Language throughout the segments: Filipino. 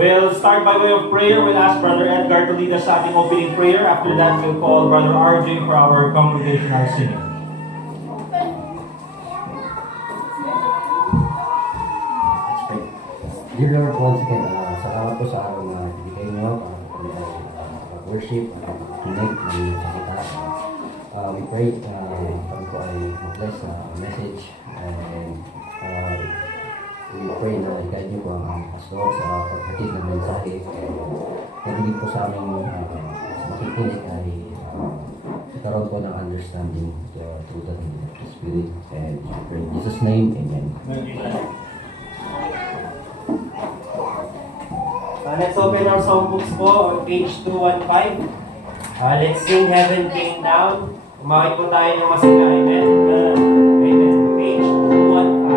We'll start by way of prayer. We'll ask Brother Edgar to lead us sa ating opening prayer. After that, we'll call Brother RJ for our congregational singing. Let's pray. Dear Lord, once again, salamat po sa araw na ibigay niyo para worship, connect ng salita. We pray pag po ay mag-bless sa message and we pray na i-guide niyo po ang pastor sa paghatid ng mensahe. Nagiging po sa aming makikinig ay karoon po ng understanding through the Spirit. And we pray in Jesus' name, Amen. Let's open our songbooks po on page 215. Let's sing Heaven Came Down. Kumakit po tayo ng masinga. Amen. Amen. Page 215.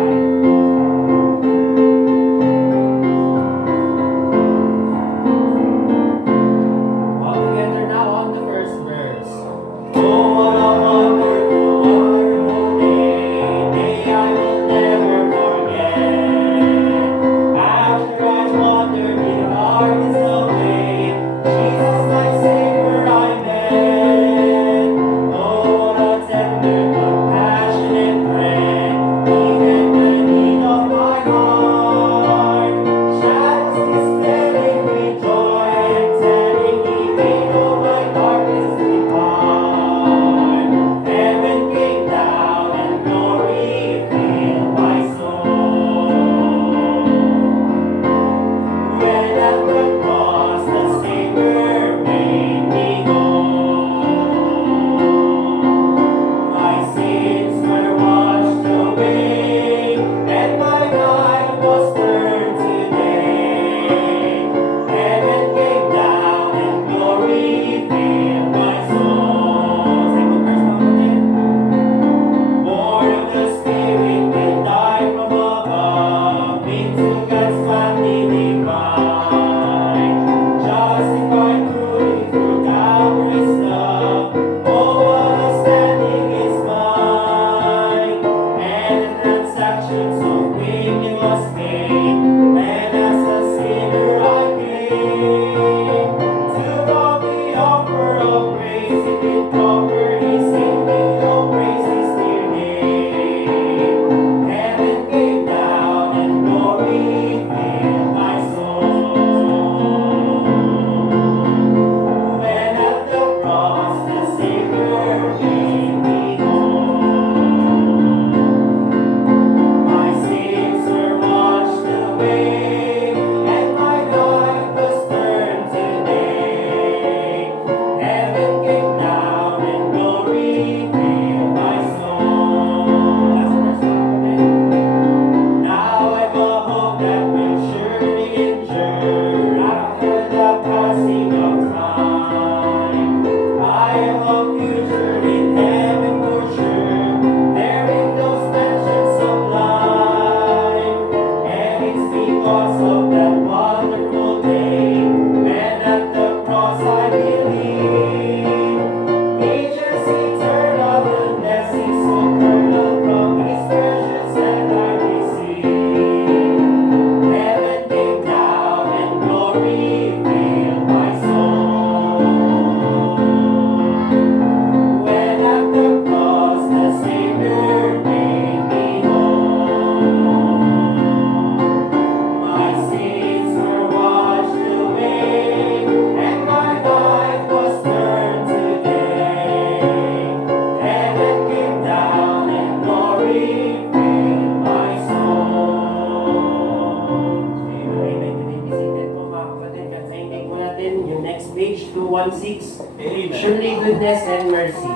216. Amen. Surely goodness and mercy.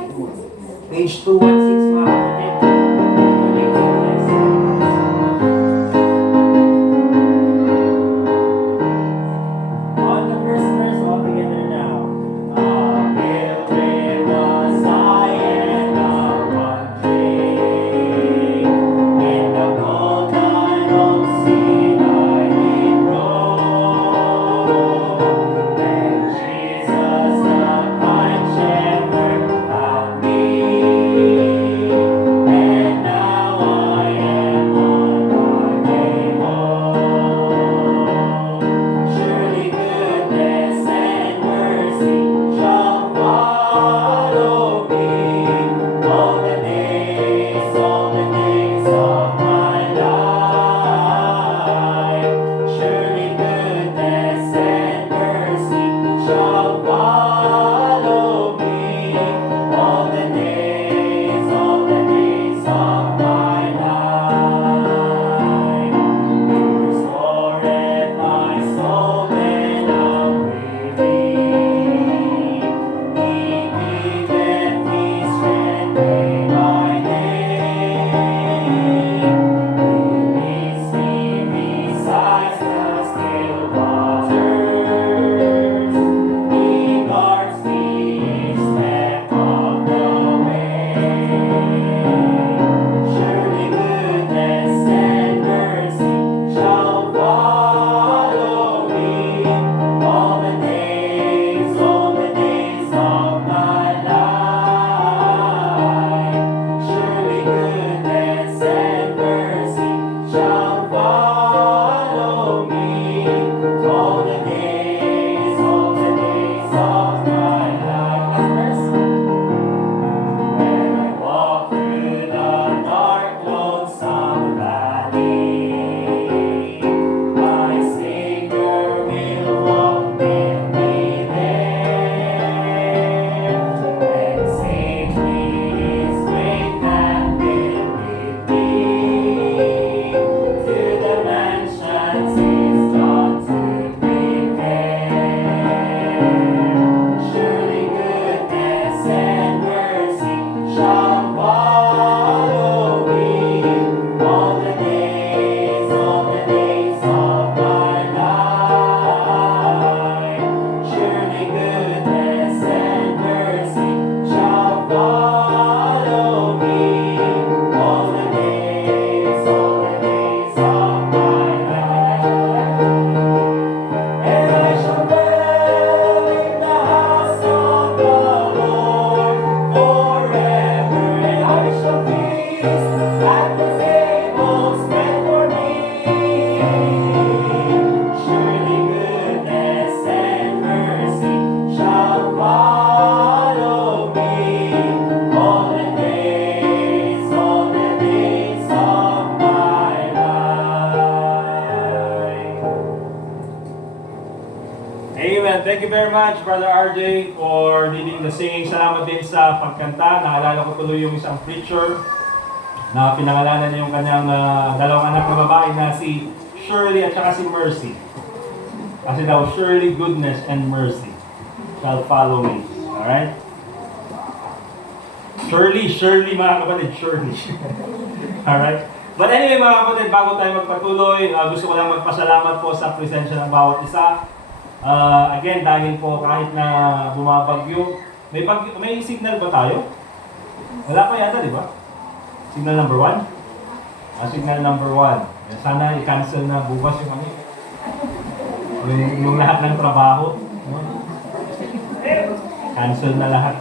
Page 216, mga kapatid. Surely goodness and mercy. On the first verse, all together now. A pilgrim was I and a wandering in the cold night of Sinai in Rome. And Jesus, the kind shepherd, found me, and now I am on my way home. Surely goodness and mercy shall follow me all the days of my life. Surely goodness and mercy shall follow me all the days of my life. Restored my soul when I'm weary. He giveth me strength day by day. He leads me beside the still waters. He guards me each step of the way. Surely goodness and mercy shall follow me all the days of my life. Surely goodness and mercy shall follow me all the days of my life. Mercy. When I walk through the dark, lonesome valley, my Savior will walk with me there, and safely His great hand will lead me to the mansions He's gone to prepare. Surely goodness and mercy shall follow me all the days of my life. Surely goodness and mercy shall follow me all the days of my life. And I shall dwell in the house of the Lord forever, and I shall feast at the table spread for me. Surely goodness and mercy shall follow me all the days of my life. Amen. Thank you very much, Brother RJ, for leading the singing. Salamat din sa pagkanta. Naalala ko tuloy yung isang preacher na pinangalanan niya yung kanyang dalawang anak na babae na si Shirley at saka si Mercy. Kasi daw, surely goodness and mercy shall follow me. Alright? Shirley mga kapatid, Shirley. Alright? But anyway mga kapatid, bago tayo magpatuloy, gusto ko lang magpasalamat po sa presensya ng bawat isa. Again, dahil po kahit na bumabagyo, may signal ba tayo? Wala pa yata, di ba? Signal number 1? Signal number 1. Sana i-cancel na bukas yung yung lahat ng trabaho. No? Cancel na lahat.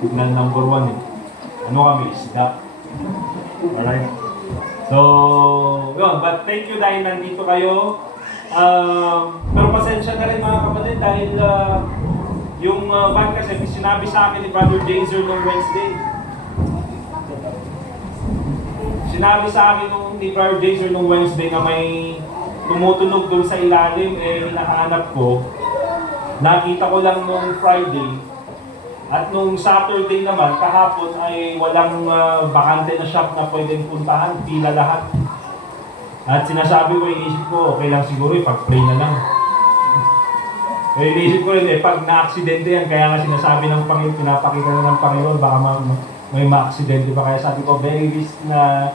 Signal number 1 eh. Ano kami? Isda. Alright? So, yun. But thank you dahil nandito kayo. Pero pasensya na rin mga kapatid dahil yung band kasi sinabi sa akin ni Brother Jazer noong Wednesday. Sinabi sa akin ni Brother Jazer noong Wednesday na may tumutunog doon sa ilalim, hinahanap ko. Nakita ko lang noong Friday. At nung Saturday naman, kahapon ay walang bakante na shop na pwedeng puntahan, pila lahat. At sinasabi ko, inisip ko, okay lang siguro, pag-pray na lang. Eh, inisip ko rin, pag na-aksidente yan, kaya nga sinasabi ng Panginoon, pinapakita na ng Panginoon, baka may ma-aksidente pa. Kaya sabi ko, very risk na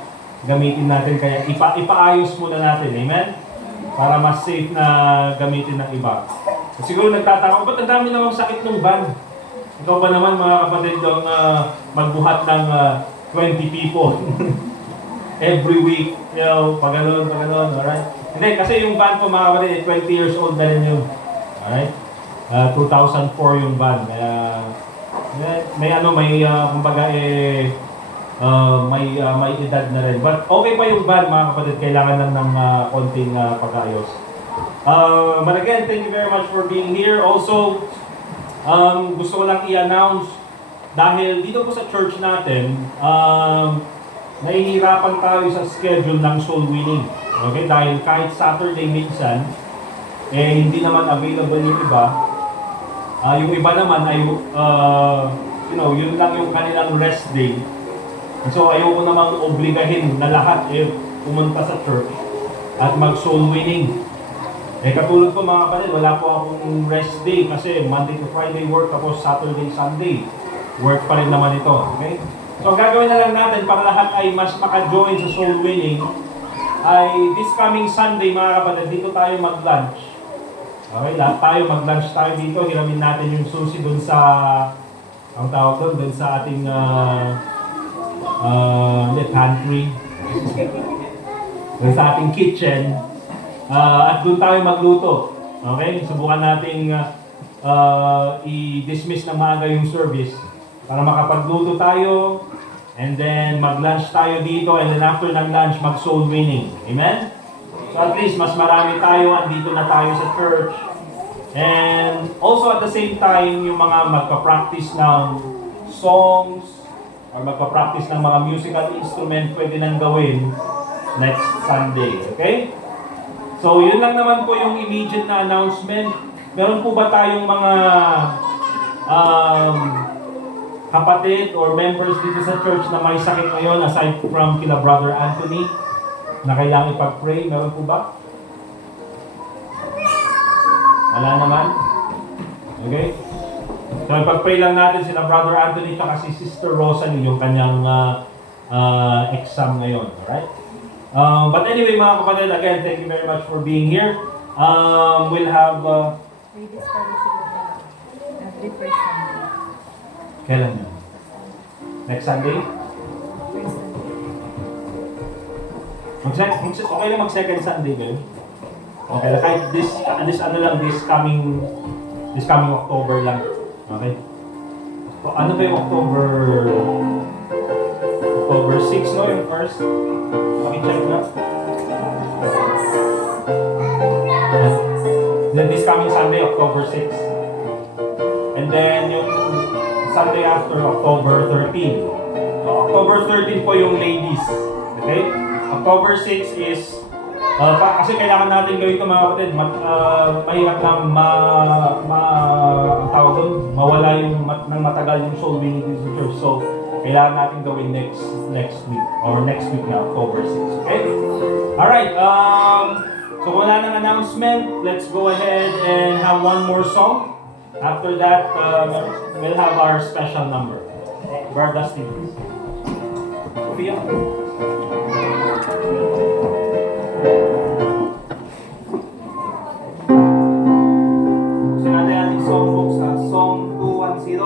gamitin natin. Kaya ipaayos muna natin. Amen? Para mas safe na gamitin ng iba. Siguro nagtataka, ba't ang dami namang sakit ng van? Ikaw ba naman mga kapatid doon magbuhat ng 20 people every week? You know, pag ganun, alright? Hindi, kasi yung van ko mga kapatid, 20 years old na rin yun. Alright? 2004 yung van. Kaya, kumbaga may edad na rin. But okay pa yung van mga kapatid, kailangan lang ng konting pag-ayos. But again, thank you very much for being here. Also, gusto ko lang i-announce, dahil dito po sa church natin, nahihirapan tayo sa schedule ng soul winning. Okay? Dahil kahit Saturday minsan, hindi naman available yung iba. Yung iba naman ay, yun lang yung kanilang rest day. So ayoko namang obligahin na lahat pumunta sa church at mag-soul winning. Katulad ko mga kapatid, wala po akong rest day kasi Monday to Friday work, tapos Saturday, Sunday work pa rin naman ito. Okay? So ang gagawin na lang natin para lahat ay mas maka-join sa soul winning ay this coming Sunday mga kapatid, dito tayo mag-lunch. Okay, lahat tayo mag-lunch tayo dito. Hiramin natin yung susi dun sa, ang tawag dun sa ating pantry. Dun sa ating kitchen. At dun tayo magluto. Okay, subukan nating i-dismiss ng maaga yung service para makapagluto tayo. And then mag-lunch tayo dito. And then after ng lunch, mag-soul winning. Amen? So at least mas marami tayo, andito na tayo sa church. And also at the same time, yung mga magpa-practice ng songs or magpa-practice ng mga musical instrument, pwede nang gawin next Sunday. Okay? So yun lang naman po yung immediate na announcement. Meron po ba tayong mga kapatid or members dito sa church na may sakit ngayon aside from kila Brother Anthony? Na kailangan ipag-pray, meron po ba? Wala naman? Okay? So ipag-pray lang natin sila Brother Anthony at si Sister Rosalie yung kanyang exam ngayon. Alright? But anyway mga kapatid, again, thank you very much for being here. We'll have... Every first Sunday. Kailan yun? Next Sunday? Okay lang mag-second Sunday kayo? Okay lang, kahit this coming October lang. Okay? Ano ba yung October 6, no? Yung first? Paki-check na. Then this coming Sunday, October 6. And then yung Sunday after, October 13. So, October 13 po yung ladies. Okay? October 6 is, kasi kailangan natin gawin ito mga kapatid, mahirap na tawag doon, mawala yung ng matagal yung soul winning in the church. So, kailangan natin gawin next week, or next week na, October 6. Okay? Alright, so wala nang announcement, let's go ahead and have one more song. After that, we'll have our special number. Garda Stevens. Sophia? Sinali ating songbook sa Song 210.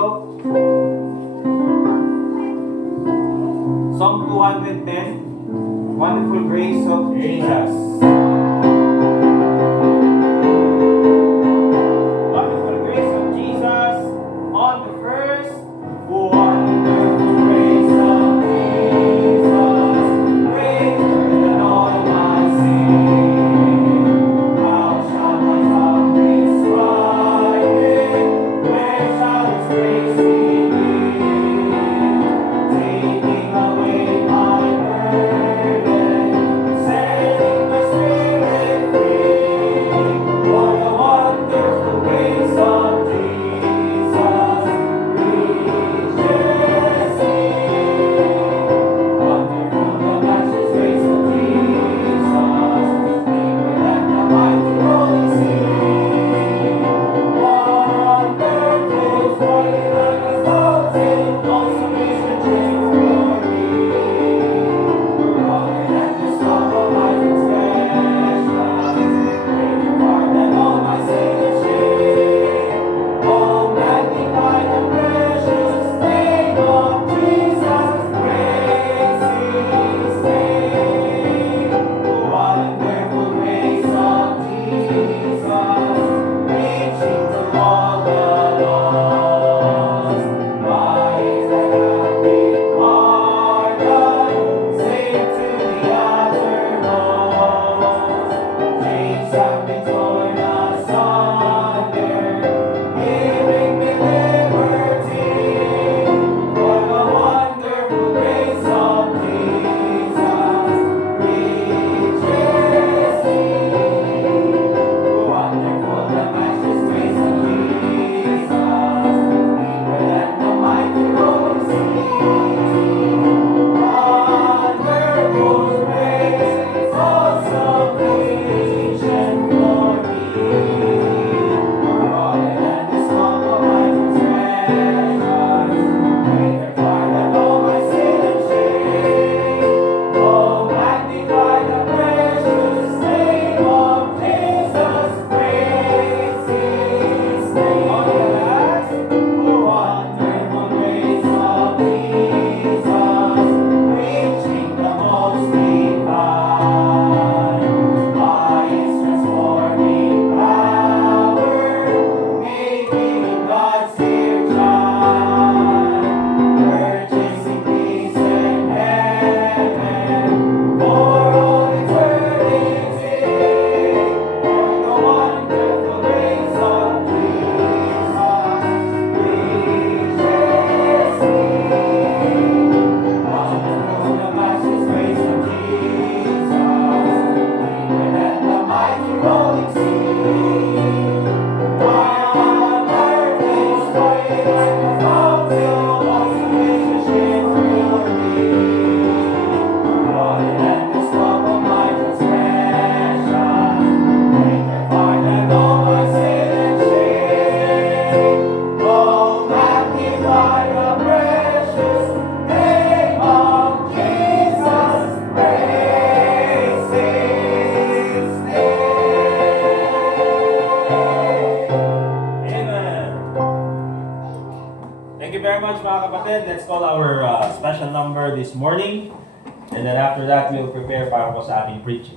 Song 210. Wonderful Grace of Jesus. Wonderful Grace of Jesus on the first. Wonderful Grace of Jesus, greater than all my sin. How shall my love describe it? Where shall His grace begin? Taking away my burden, setting the kapatid, let's call our special number this morning. And then after that, we'll prepare para po sa ating preaching.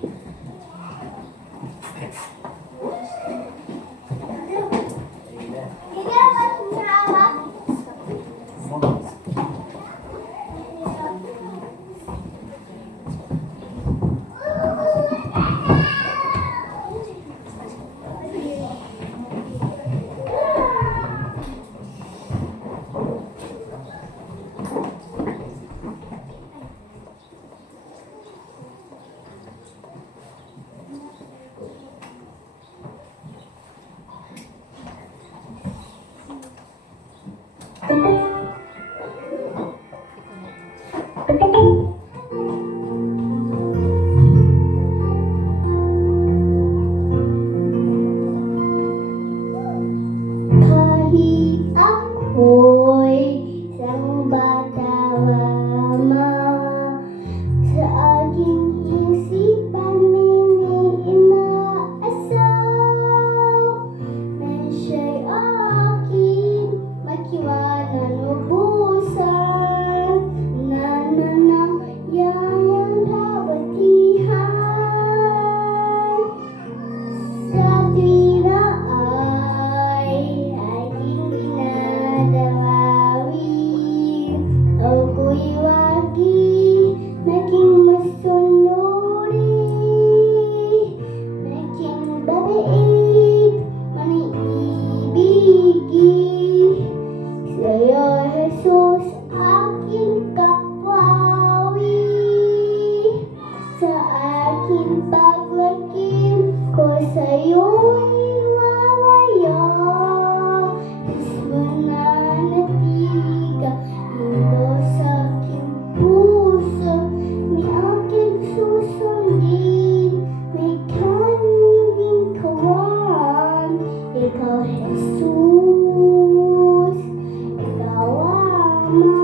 Kahit ako'y isang bata lamang, sa aking isipan may inaasaw na siya'y aking makiwanan ubusan, nananagyayang kabutihan. Sa tuwina ay aking dinadarawi, ako'y wagi maging masunuri, maging babait, maniibigi. Sa'yo, Jesus, aking kapawi, sa aking paglakim ko sa'yo'y wawayo. Diyos mananatiga dito sa aking puso, may aking susundin, may kaniyang kawan. Ikaw, Jesus, ikaw Ama,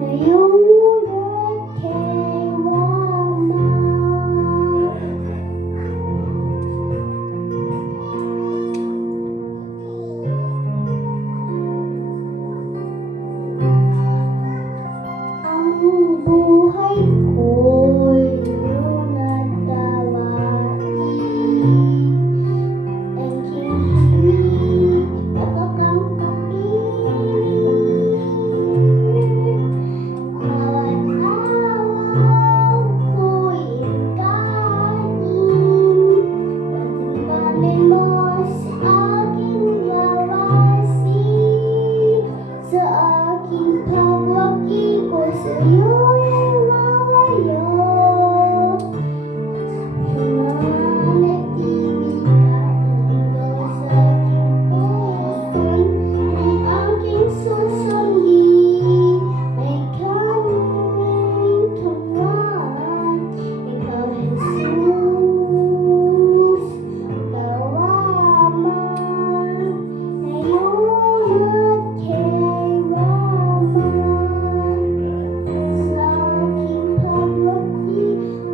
ngayon at kailanman. Ang buhay ko'y iyong natawain, ang hilig nakakang kapiling. Bawat araw ko'y kain, pagtimbamin mo sa aking gawasin, sa aking pagwaki ko sa'yo'y wawayo. Mananatili ka dito sa aking puso'y may aking susundin, may kaniyang kawan. Ikaw, Jesus, ikaw Ama, ngayon at kailanman. Sa aking pagwaki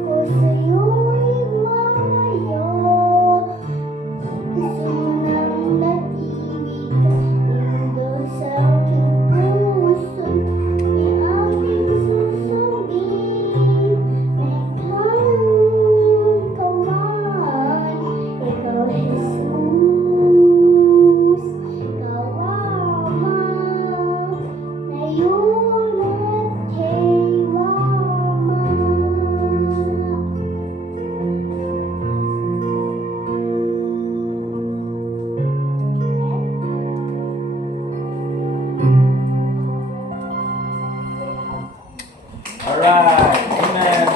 ko sa'yo'y wawayo. Gusto mo nang natili ka dito sa aking puso, may aking susundin, may kaniyang kawan. Ikaw, Jesus, ikaw Ama, ngayon at kailanman. Alright, amen.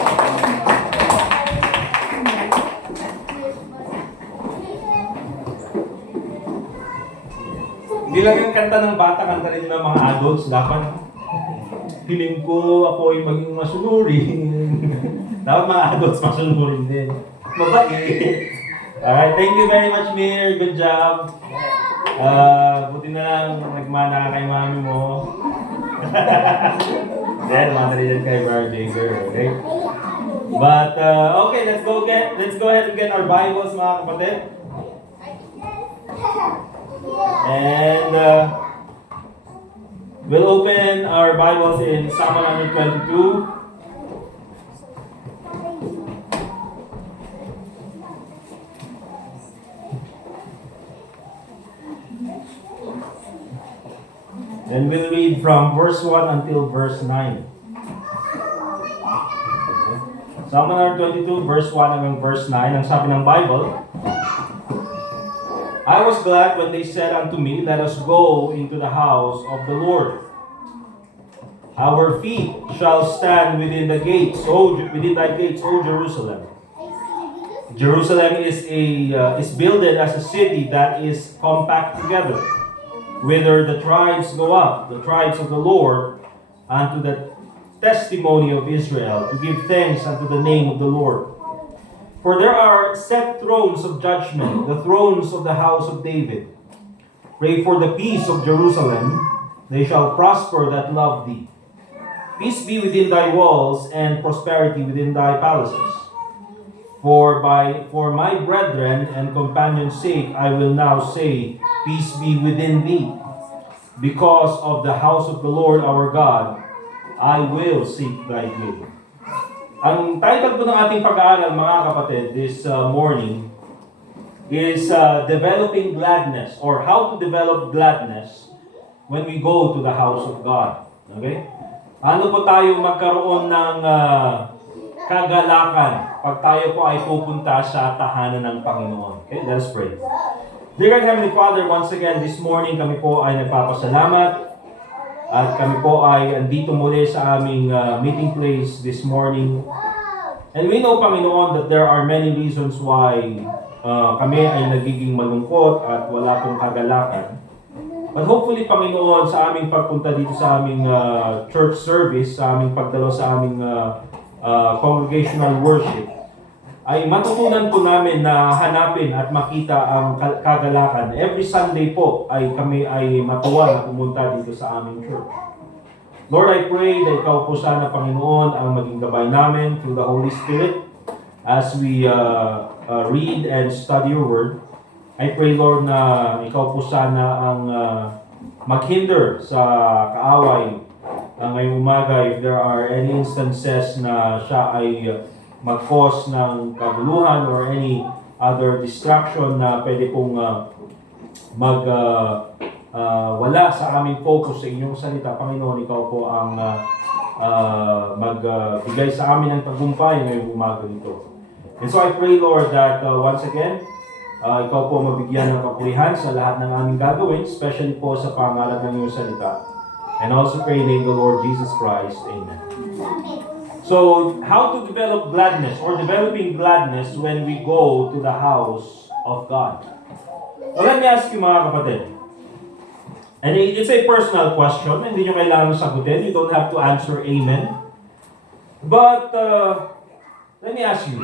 Hindi lang yung kanta ng bata, kanta rin ng mga adults. Dapat, feeling ko ako ay maging masunuri. Dapat mga adults masunurin din. Mabait. Alright, thank you very much, Mir. Good job. Buti na lang nagmana ka kay mami mo. Then, mana rin yan kay Brother Jager, okay? But, okay, let's go ahead and get our Bibles, mga kapatid. And, We'll open our Bibles in Psalm 122. And we'll read from verse 1 until verse 9. Okay. Psalm 122, verse 1 hanggang verse 9. Ang sabi ng Bible, I was glad when they said unto me, let us go into the house of the Lord. Our feet shall stand within the gates, within thy gates, O Jerusalem. Jerusalem is builded as a city that is compact together, whither the tribes go up, the tribes of the Lord, unto the testimony of Israel, to give thanks unto the name of the Lord. For there are set thrones of judgment, the thrones of the house of David. Pray for the peace of Jerusalem, they shall prosper that love thee. Peace be within thy walls, and prosperity within thy palaces. For my brethren and companions' sake, I will now say, peace be within thee. Because of the house of the Lord our God, I will seek thy good. Ang title po ng ating pag-aaral, mga kapatid, this morning is Developing Gladness, or How to Develop Gladness when we go to the house of God. Okay? Ano po tayo magkaroon ng kagalakan pag tayo po ay pupunta sa tahanan ng Panginoon? Okay, let us pray. Dear God, Heavenly Father, once again this morning kami po ay nagpapasalamat at kami po ay andito muli sa aming meeting place this morning. And we know, Panginoon, that there are many reasons why kami ay nagiging malungkot at wala pong kagalakan. But hopefully, Panginoon, sa aming pagpunta dito sa aming church service, sa aming pagdalo sa aming congregational worship, ay matutunan po namin na hanapin at makita ang kagalakan. Every Sunday po ay kami ay matuwa na pumunta dito sa aming church. Lord, I pray na Ikaw po sana, Panginoon, ang maging gabay namin through the Holy Spirit as we read and study Your Word. I pray, Lord, na Ikaw po sana ang maghinder sa kaaway ngayong umaga if there are any instances na siya ay mag-cause ng kaguluhan or any other distraction na pwede pong wala sa aming focus sa inyong salita. Panginoon, Ikaw po ang magbigay sa amin ng tagumpay ngayong umaga nito. And so I pray, Lord, that once again, Ikaw po mabigyan ng kapurihan sa lahat ng aming gagawin, especially po sa pangalan ng iyong salita. And also pray in the name of the Lord Jesus Christ. Amen. So, how to develop gladness or developing gladness when we go to the house of God? Well, let me ask you, mga kapatid. And it's a personal question. Hindi nyo kailangan sagutin. You don't have to answer amen. But, let me ask you.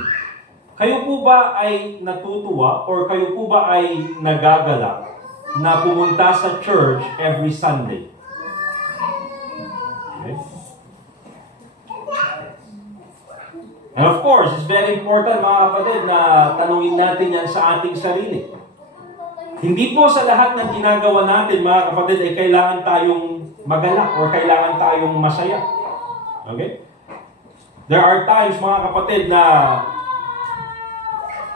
Kayo po ba ay natutuwa or kayo po ba ay nagagalak na pumunta sa church every Sunday? Okay. And of course, it's very important, mga kapatid, na tanungin natin yan sa ating sarili. Hindi po sa lahat ng ginagawa natin, mga kapatid, ay kailangan tayong magalak or kailangan tayong masaya. Okay? There are times, mga kapatid, na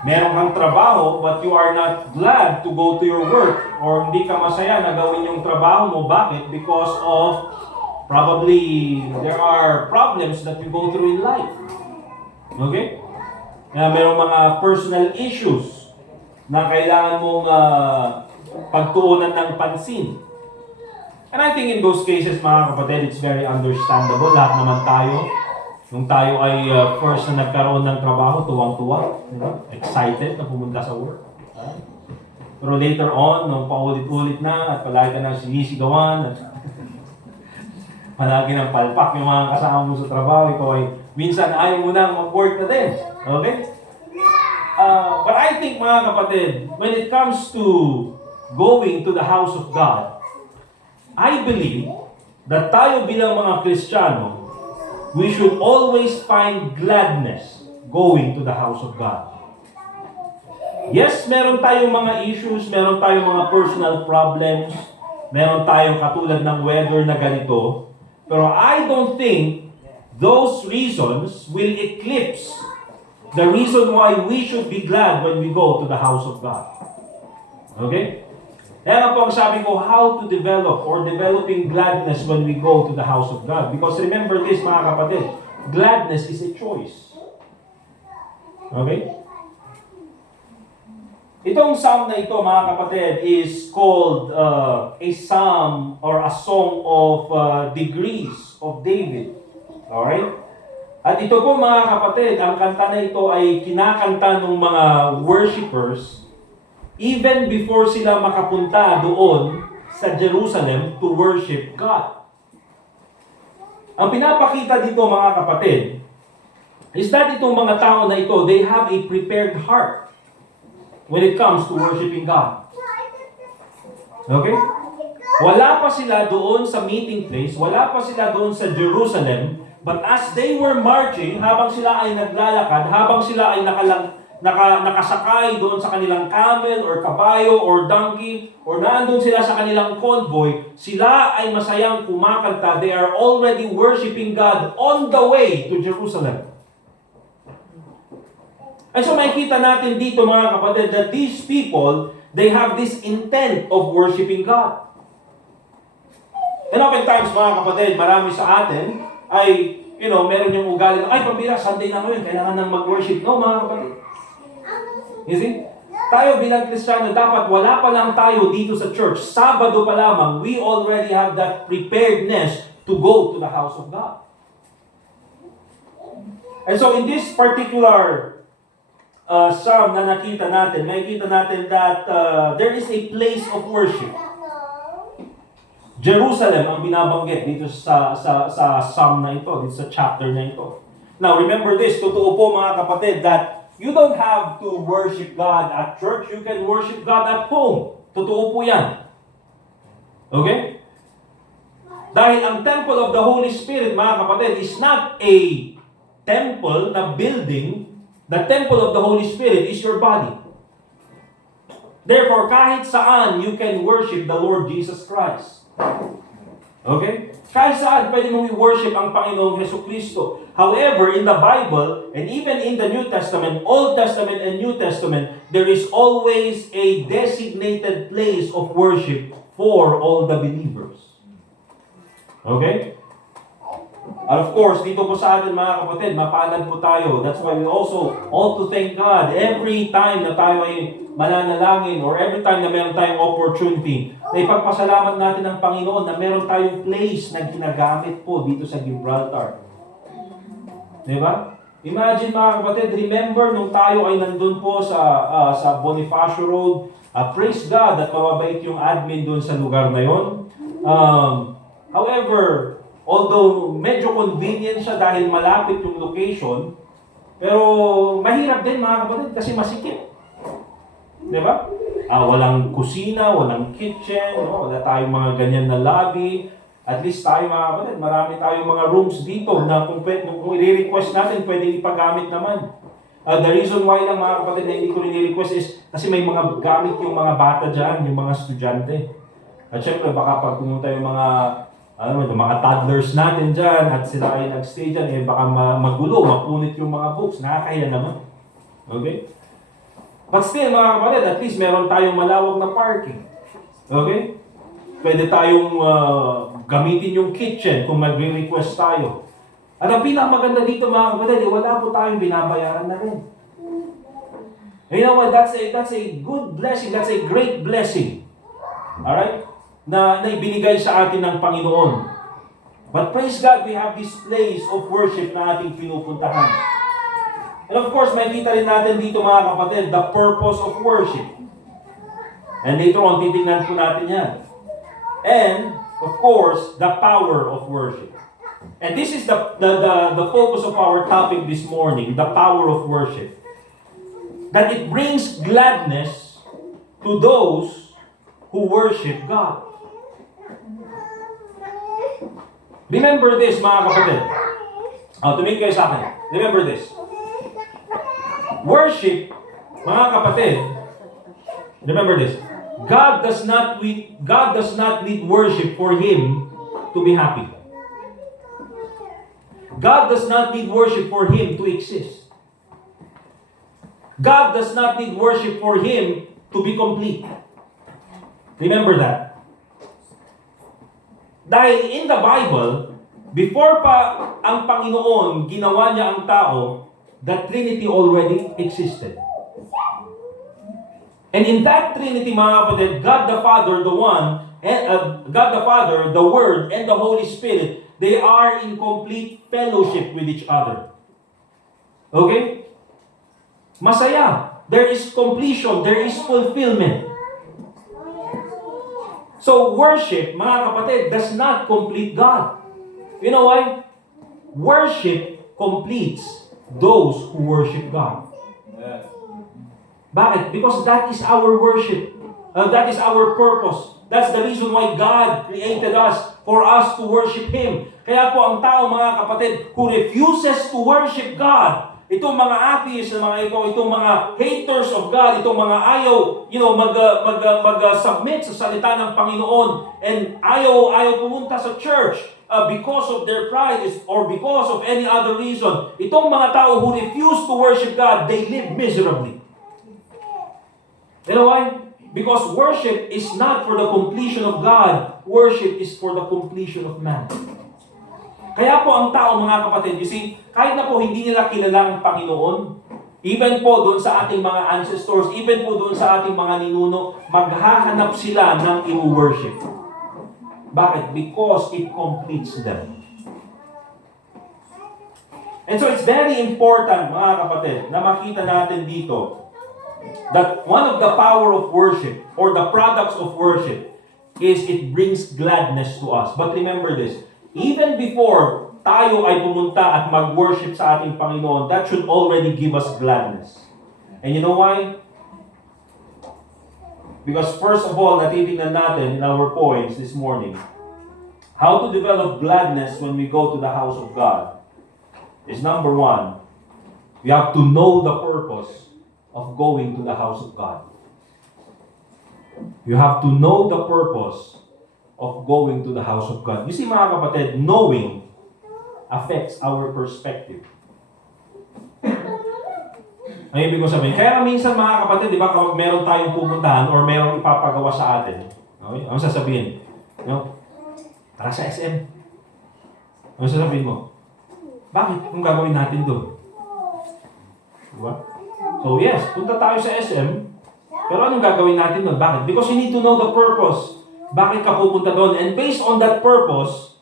meron kang trabaho but you are not glad to go to your work or hindi ka masaya na gawin yung trabaho mo. Bakit? Because of probably there are problems that you go through in life. Okay? Merong mga personal issues na kailangan mong pagtuunan ng pansin. And I think in those cases, mga kapatid, it's very understandable. Lahat naman tayo, nung tayo ay first na nagkaroon ng trabaho, tuwang-tuwa, excited na pumunta sa work. Pero later on, nung paulit-ulit na at palagi ka nang sinisigawan at palagi ng palpak yung mga kasama mo sa trabaho, ikaw ay minsan ayaw mo nang mag-work na din. Okay? But I think, mga kapatid, when it comes to going to the house of God, I believe that tayo bilang mga Kristiyano, we should always find gladness going to the house of God. Yes, meron tayong mga issues, meron tayong mga personal problems, meron tayong katulad ng weather na ganito. Pero I don't think those reasons will eclipse the reason why we should be glad when we go to the house of God. Okay? Kaya po ang sabi ko, how to develop or developing gladness when we go to the house of God. Because remember this, mga kapatid, gladness is a choice. Okay? Itong psalm na ito, mga kapatid, is called a psalm or a song of degrees of David. Alright? At ito po, mga kapatid, ang kanta na ito ay kinakanta ng mga worshipers even before sila makapunta doon sa Jerusalem to worship God. Ang pinapakita dito, mga kapatid, is that itong mga tao na ito, they have a prepared heart when it comes to worshiping God. Okay? Wala pa sila doon sa meeting place, wala pa sila doon sa Jerusalem, but as they were marching, habang sila ay naglalakad, habang sila ay nakasakay doon sa kanilang camel or kabayo or donkey or naandun sila sa kanilang convoy, sila ay masayang kumakanta. They are already worshiping God on the way to Jerusalem. And so makikita natin dito, mga kapatid, that these people, they have this intent of worshiping God. And oftentimes, mga kapatid, marami sa atin ay, meron yung ugali na, ay, pambira, Sunday na ngayon, kailangan nang mag-worship. No, mga kapatid. You see? Tayo bilang Kristiyano, dapat wala pa lang tayo dito sa church. Sabado pa lamang, we already have that preparedness to go to the house of God. And so in this particular psalm na nakita natin, makikita natin that there is a place of worship. Jerusalem ang binabanggit dito sa psalm na ito, dito sa chapter na ito. Now remember this, totoo po mga kapatid, that you don't have to worship God at church. You can worship God at home. Totoo po yan. Okay? Dahil ang temple of the Holy Spirit, mga kapatid, is not a temple na building. The temple of the Holy Spirit is your body. Therefore, kahit saan you can worship the Lord Jesus Christ. Okay? Kahit saan pwede mong i-worship ang Panginoong Jesucristo. However, in the Bible, and even in the New Testament, Old Testament and New Testament, there is always a designated place of worship for all the believers. Okay? And of course, dito po sa atin mga kapatid, mapalad po tayo. That's why we also ought to thank God every time na tayo ay mananalangin or every time na meron tayong opportunity na ipagpasalamat natin ng Panginoon na meron tayong place na ginagamit po dito sa Gibraltar. Diba? Imagine mga kapatid, remember nung tayo ay nandun po sa Bonifacio Road, praise God at mababait yung admin dun sa lugar na yon. However, although medyo convenient siya dahil malapit yung location, pero mahirap din mga kapatid kasi masikip. Diba? Walang kusina, walang kitchen, wala tayong mga ganyan na lobby. At least tayo mga kapatid, marami tayong mga rooms dito na kung i-request natin, pwede ipagamit naman. The reason why lang mga kapatid na hindi ko rin i-request is kasi may mga gamit yung mga bata dyan, yung mga estudyante. At syempre baka pag pumunta yung mga toddlers natin dyan at sila ay nag-stay dyan, baka magulo, mapunit yung mga books. Nakakahiya naman. Okay? But still, mga kapatid, at least meron tayong malawak na parking. Okay? Pwede tayong gamitin yung kitchen kung mag-request tayo. At ang pinakamaganda dito, mga kapatid, wala po tayong binabayaran na rin. You know what? That's a good blessing. That's a great blessing. Alright? Na ibinigay sa atin ng Panginoon. But praise God, we have this place of worship na ating pinupuntahan. And of course, makikita rin natin dito mga kapatid, the purpose of worship. And later on, titingnan po natin yan. And, of course, the power of worship. And this is the focus of our topic this morning, the power of worship. That it brings gladness to those who worship God. Remember this, mga kapatid. Tumingin kayo sa akin. Remember this. Worship, mga kapatid, remember this. God does not need worship for Him to be happy. God does not need worship for Him to exist. God does not need worship for Him to be complete. Remember that. Dahil in the Bible, before pa ang Panginoon ginawa niya ang tao, the Trinity already existed. And in that Trinity, mga kapatid, God the Father, God the Father, the Word, and the Holy Spirit, they are in complete fellowship with each other. Okay? Masaya. There is completion. There is fulfillment. So worship, mga kapatid, does not complete God. You know why? Worship completes those who worship God. Bakit? Because that is our worship. That is our purpose. That's the reason why God created us, for us to worship Him. Kaya po ang tao, mga kapatid, who refuses to worship God, itong mga atheists, itong mga haters of God, itong mga ayaw, mag-submit sa salita ng Panginoon, and ayaw pumunta sa church because of their pride or because of any other reason. Itong mga tao who refuse to worship God, they live miserably. You know why? Because worship is not for the completion of God. Worship is for the completion of man. Kaya po ang tao, mga kapatid, you see, kahit na po hindi nila kilala ang Panginoon, even po doon sa ating mga ancestors, even po doon sa ating mga ninuno, maghahanap sila ng i-worship. Bakit? Because it completes them. And so it's very important, mga kapatid, na makita natin dito that one of the power of worship or the products of worship is it brings gladness to us. But remember this, even before tayo ay pumunta at mag-worship sa ating Panginoon, that should already give us gladness. And you know why? Because first of all, natitingnan natin in our points this morning, how to develop gladness when we go to the house of God is number one, we have to know the purpose of going to the house of God. You have to know the purpose of going to the house of God. You see, mga kapatid, knowing affects our perspective. Ang ibig ko sabihin, kaya minsan mga kapatid, di ba, kapag meron tayong pupuntahan or merong ipapagawa sa atin, okay? Ano sasabihin? Tara sa SM. Ano sasabihin mo? Bakit? Kung gagawin natin doon? Diba? So yes, punta tayo sa SM, pero anong gagawin natin doon? Bakit? Because you need to know the purpose. Bakit ka pupunta doon? And based on that purpose,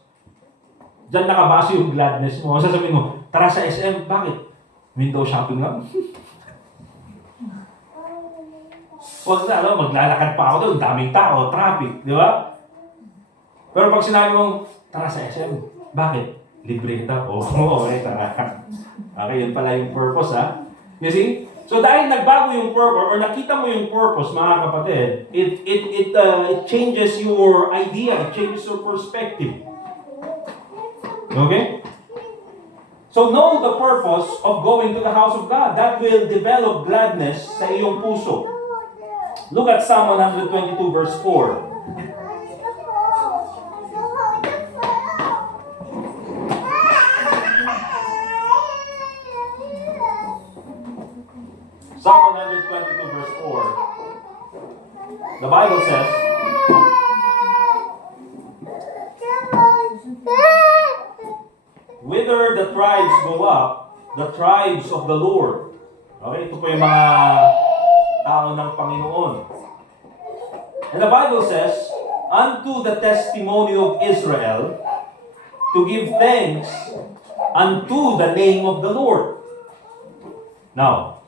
dyan nakabase yung gladness mo. Sasabihin mo, tara sa SM, bakit? Window shopping lang? Huwag na, maglalakad pa ako doon, daming tao, traffic, di ba? Pero pag sinabi mong, tara sa SM, bakit? Libre kita? Okay, tara. Okay, yun pala yung purpose, ha? You see? So dahil nagbago yung purpose or nakita mo yung purpose, mga kapatid, it changes your idea, it changes your perspective. Okay? So know the purpose of going to the house of God. That will develop gladness sa iyong puso. Look at Psalm 122 verse 4. Psalm 122 verse 4. The Bible says, whither the tribes go up, the tribes of the Lord. Okay, ito po yung mga tao ng Panginoon. And the Bible says, unto the testimony of Israel, to give thanks unto the name of the Lord. Now,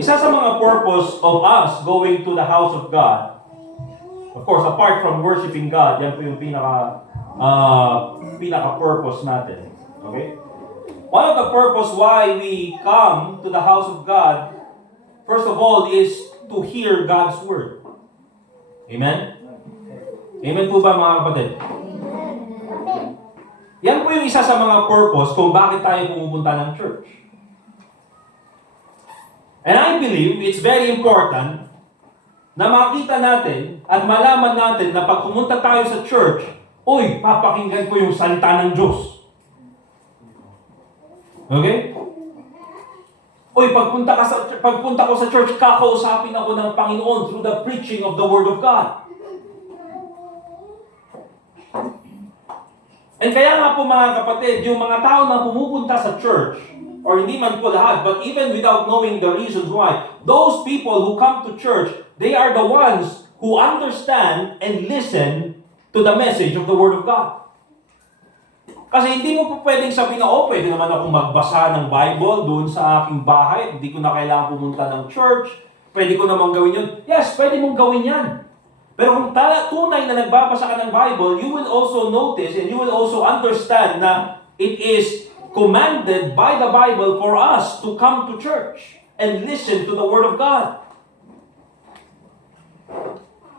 isa sa mga purpose of us going to the house of God, of course, apart from worshiping God, yan po yung pinaka-purpose natin. Okay? One of the purpose why we come to the house of God, first of all, is to hear God's Word. Amen? Amen po ba, mga kapatid? Yan po yung isa sa mga purpose kung bakit tayo pumupunta ng church. And I believe it's very important na makita natin at malaman natin na pag pumunta tayo sa church, uy, papakinggan ko yung salita ng Diyos. Okay? Uy, pagpunta ko sa church, kakausapin ako ng Panginoon through the preaching of the Word of God. And kaya nga po mga kapatid, yung mga tao na pumupunta sa church, or hindi man po lahat, but even without knowing the reasons why, those people who come to church, they are the ones who understand and listen to the message of the Word of God. Kasi hindi mo po pwedeng sabihin na, oh, pwede naman akong magbasa ng Bible doon sa aking bahay, hindi ko na kailangan pumunta ng church, pwede ko naman gawin yun. Yes, pwede mong gawin yan. Pero kung tunay na nagbabasa ka ng Bible, you will also notice and you will also understand na it is commanded by the Bible for us to come to church and listen to the Word of God.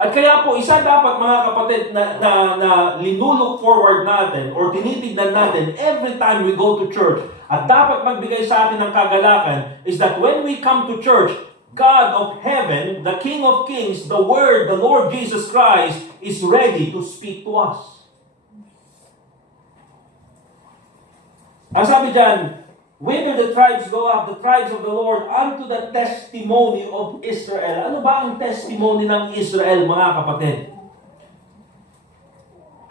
At kaya po, isa dapat mga kapatid na linulok forward natin or tinitignan natin every time we go to church at dapat magbigay sa atin ng kagalakan is that when we come to church, God of heaven, the King of kings, the Word, the Lord Jesus Christ is ready to speak to us. Ang sabi dyan, whither the tribes go up, the tribes of the Lord, unto the testimony of Israel. Ano ba ang testimony ng Israel, mga kapatid?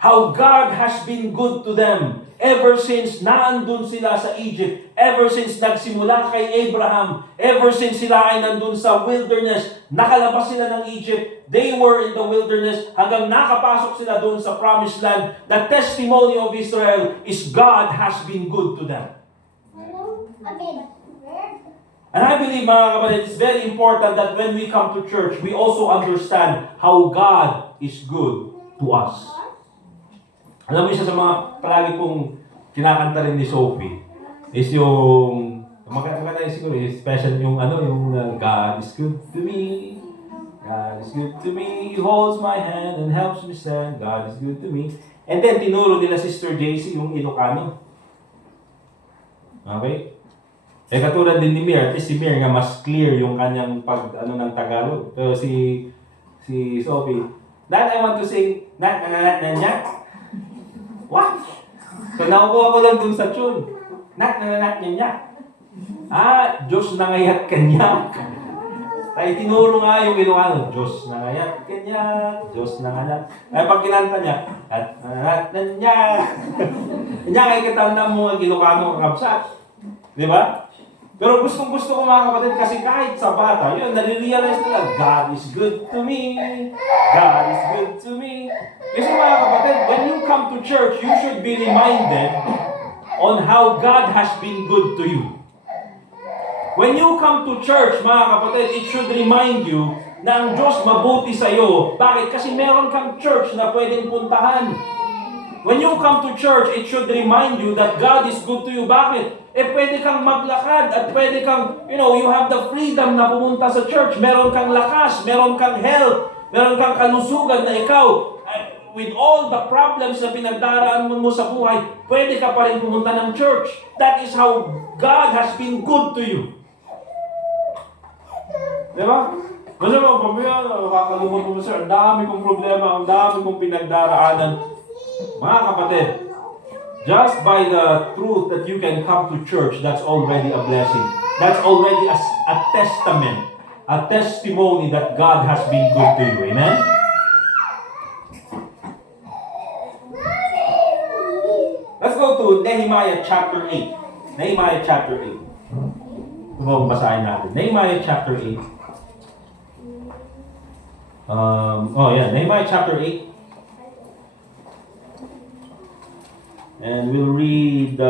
How God has been good to them ever since naandun sila sa Egypt, ever since nagsimula kay Abraham, ever since sila ay nandun sa wilderness, nakalabas sila ng Egypt, they were in the wilderness, hanggang nakapasok sila doon sa promised land. The testimony of Israel is God has been good to them. And I believe, mga kapatid, it's very important that when we come to church, we also understand how God is good to us. Alam mo, isa sa mga palagi pong kinakanta rin ni Sophie is yung maganda siguro, special yung God is good to me. God is good to me. He holds my hand and helps me stand. God is good to me. And then tinuro nila Sister JC yung Ilocano. Okay? Eh katulad din ni Mir, at least si Mir nga mas clear yung kanyang ng Tagalog. Pero si Sophie, that I want to sing, na niya. What? So nakukuha ko lang dun sa tune. Nat niya. Diyos na ngayat kanya. Ay tinuro nga yung Ilocano, Diyos na ngayat kanya, Diyos na ngayat. Ay pag kinanta niya, nat niya. Kanya kay kitanda mo ang Ilocano kakabsat. Di ba? Pero gustong-gusto ko mga kapatid kasi kahit sa bata, yun, nare-realize nila, God is good to me. God is good to me. Kasi mga kapatid, when you come to church, you should be reminded on how God has been good to you. When you come to church, mga kapatid, it should remind you na ang Diyos mabuti sa iyo. Bakit? Kasi meron kang church na pwedeng puntahan. When you come to church, it should remind you that God is good to you. Bakit? Pwede kang maglakad at pwede kang, you have the freedom na pumunta sa church. Meron kang lakas, meron kang health, meron kang kalusugan na ikaw, with all the problems na pinagdaraan mo sa buhay, pwede ka pa rin pumunta ng church. That is how God has been good to you. Diba? Kasi kakalumot mo, sir, ang dami kong problema, ang dami kong pinagdaraanan. Mga kapatid, just by the truth that you can come to church, that's already a blessing. That's already a testament, a testimony that God has been good to you. Amen? Let's go to Nehemiah chapter 8. Nehemiah chapter 8. Ito po basahin natin. Nehemiah chapter 8. Nehemiah chapter 8. And we'll read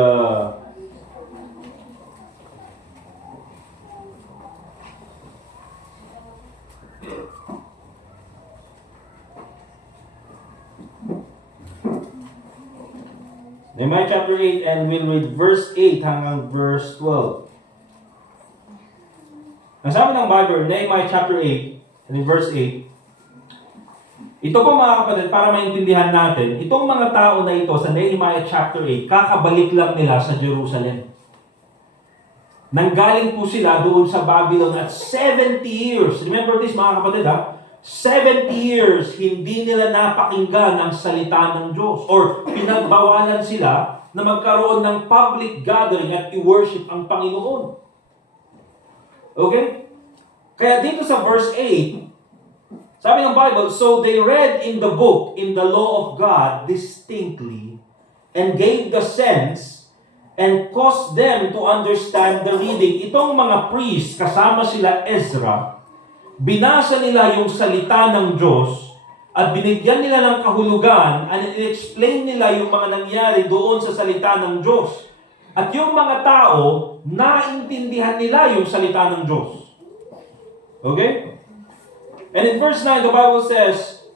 Nehemiah chapter 8 and we'll read verse 8 hanggang verse 12. Ang sabi ng Bible, Nehemiah chapter 8 and in verse 8, ito po mga kapatid, para maintindihan natin, itong mga tao na ito sa Nehemiah chapter 8, kakabalik lang nila sa Jerusalem. Nanggaling po sila doon sa Babylon at 70 years. Remember this mga kapatid ha? 70 years, hindi nila napakinggan ang salita ng Diyos. Or pinagbawalan sila na magkaroon ng public gathering at i-worship ang Panginoon. Okay? Kaya dito sa verse 8, sabi ng Bible, so they read in the book, in the law of God, distinctly, and gave the sense, and caused them to understand the reading. Itong mga priests, kasama sila Ezra, binasa nila yung salita ng Diyos at binigyan nila ng kahulugan and i-explain nila yung mga nangyari doon sa salita ng Diyos. At yung mga tao, naintindihan nila yung salita ng Diyos. Okay? And in verse 9, the Bible says,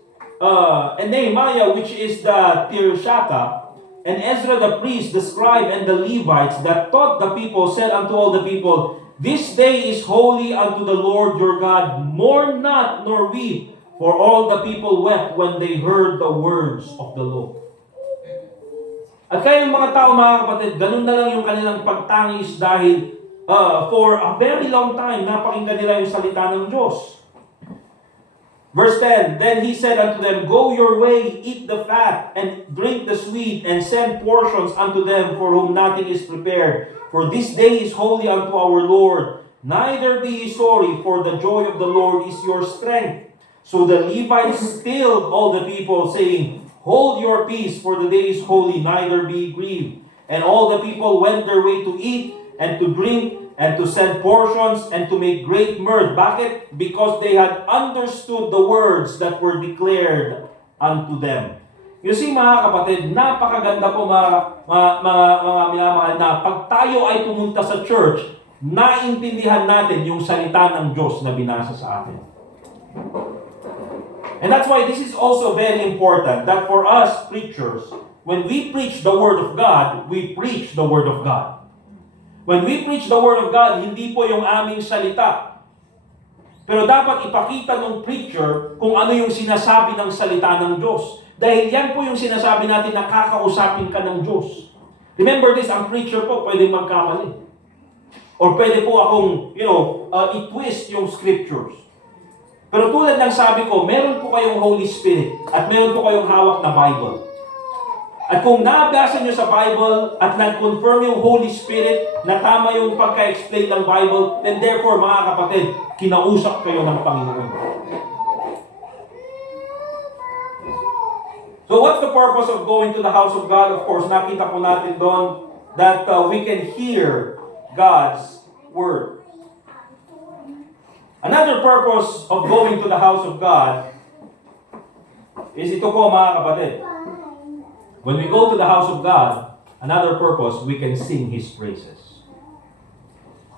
and Nehemiah, which is the Tirshata, and Ezra the priest, the scribe, and the Levites that taught the people, said unto all the people, this day is holy unto the Lord your God. Mourn not nor weep, for all the people wept when they heard the words of the law. At kaya yung mga tao, mga kapatid, ganun na lang yung kanilang pagtangis dahil for a very long time, napakinggan nila yung salita ng Diyos. Verse 10, then he said unto them, go your way, eat the fat, and drink the sweet, and send portions unto them for whom nothing is prepared. For this day is holy unto our Lord. Neither be ye sorry, for the joy of the Lord is your strength. So the Levites stilled all the people, saying, hold your peace, for the day is holy, neither be ye grieved. And all the people went their way to eat, and to drink, and to send portions, and to make great mirth. Bakit? Because they had understood the words that were declared unto them. You see, mga kapatid, napakaganda po mga minamahal na pag tayo ay pumunta sa church, naintindihan natin yung salita ng Diyos na binasa sa atin. And that's why this is also very important that for us preachers, when we preach the Word of God, we preach the Word of God. When we preach the Word of God, hindi po yung aming salita. Pero dapat ipakita ng preacher kung ano yung sinasabi ng salita ng Diyos. Dahil yan po yung sinasabi natin na kakausapin ka ng Diyos. Remember this, ang preacher po pwede magkamali. Or pwede po akong, i-twist yung scriptures. Pero tulad ng sabi ko, meron po kayong Holy Spirit at meron po kayong hawak na Bible. At kung nabasa nyo sa Bible at nag-confirm yung Holy Spirit na tama yung pagka-explain ng Bible, then therefore, mga kapatid, kinausap kayo ng Panginoon. So what's the purpose of going to the house of God? Of course, nakita po natin doon that we can hear God's Word. Another purpose of going to the house of God is ito po, mga kapatid. When we go to the house of God, another purpose, we can sing His praises.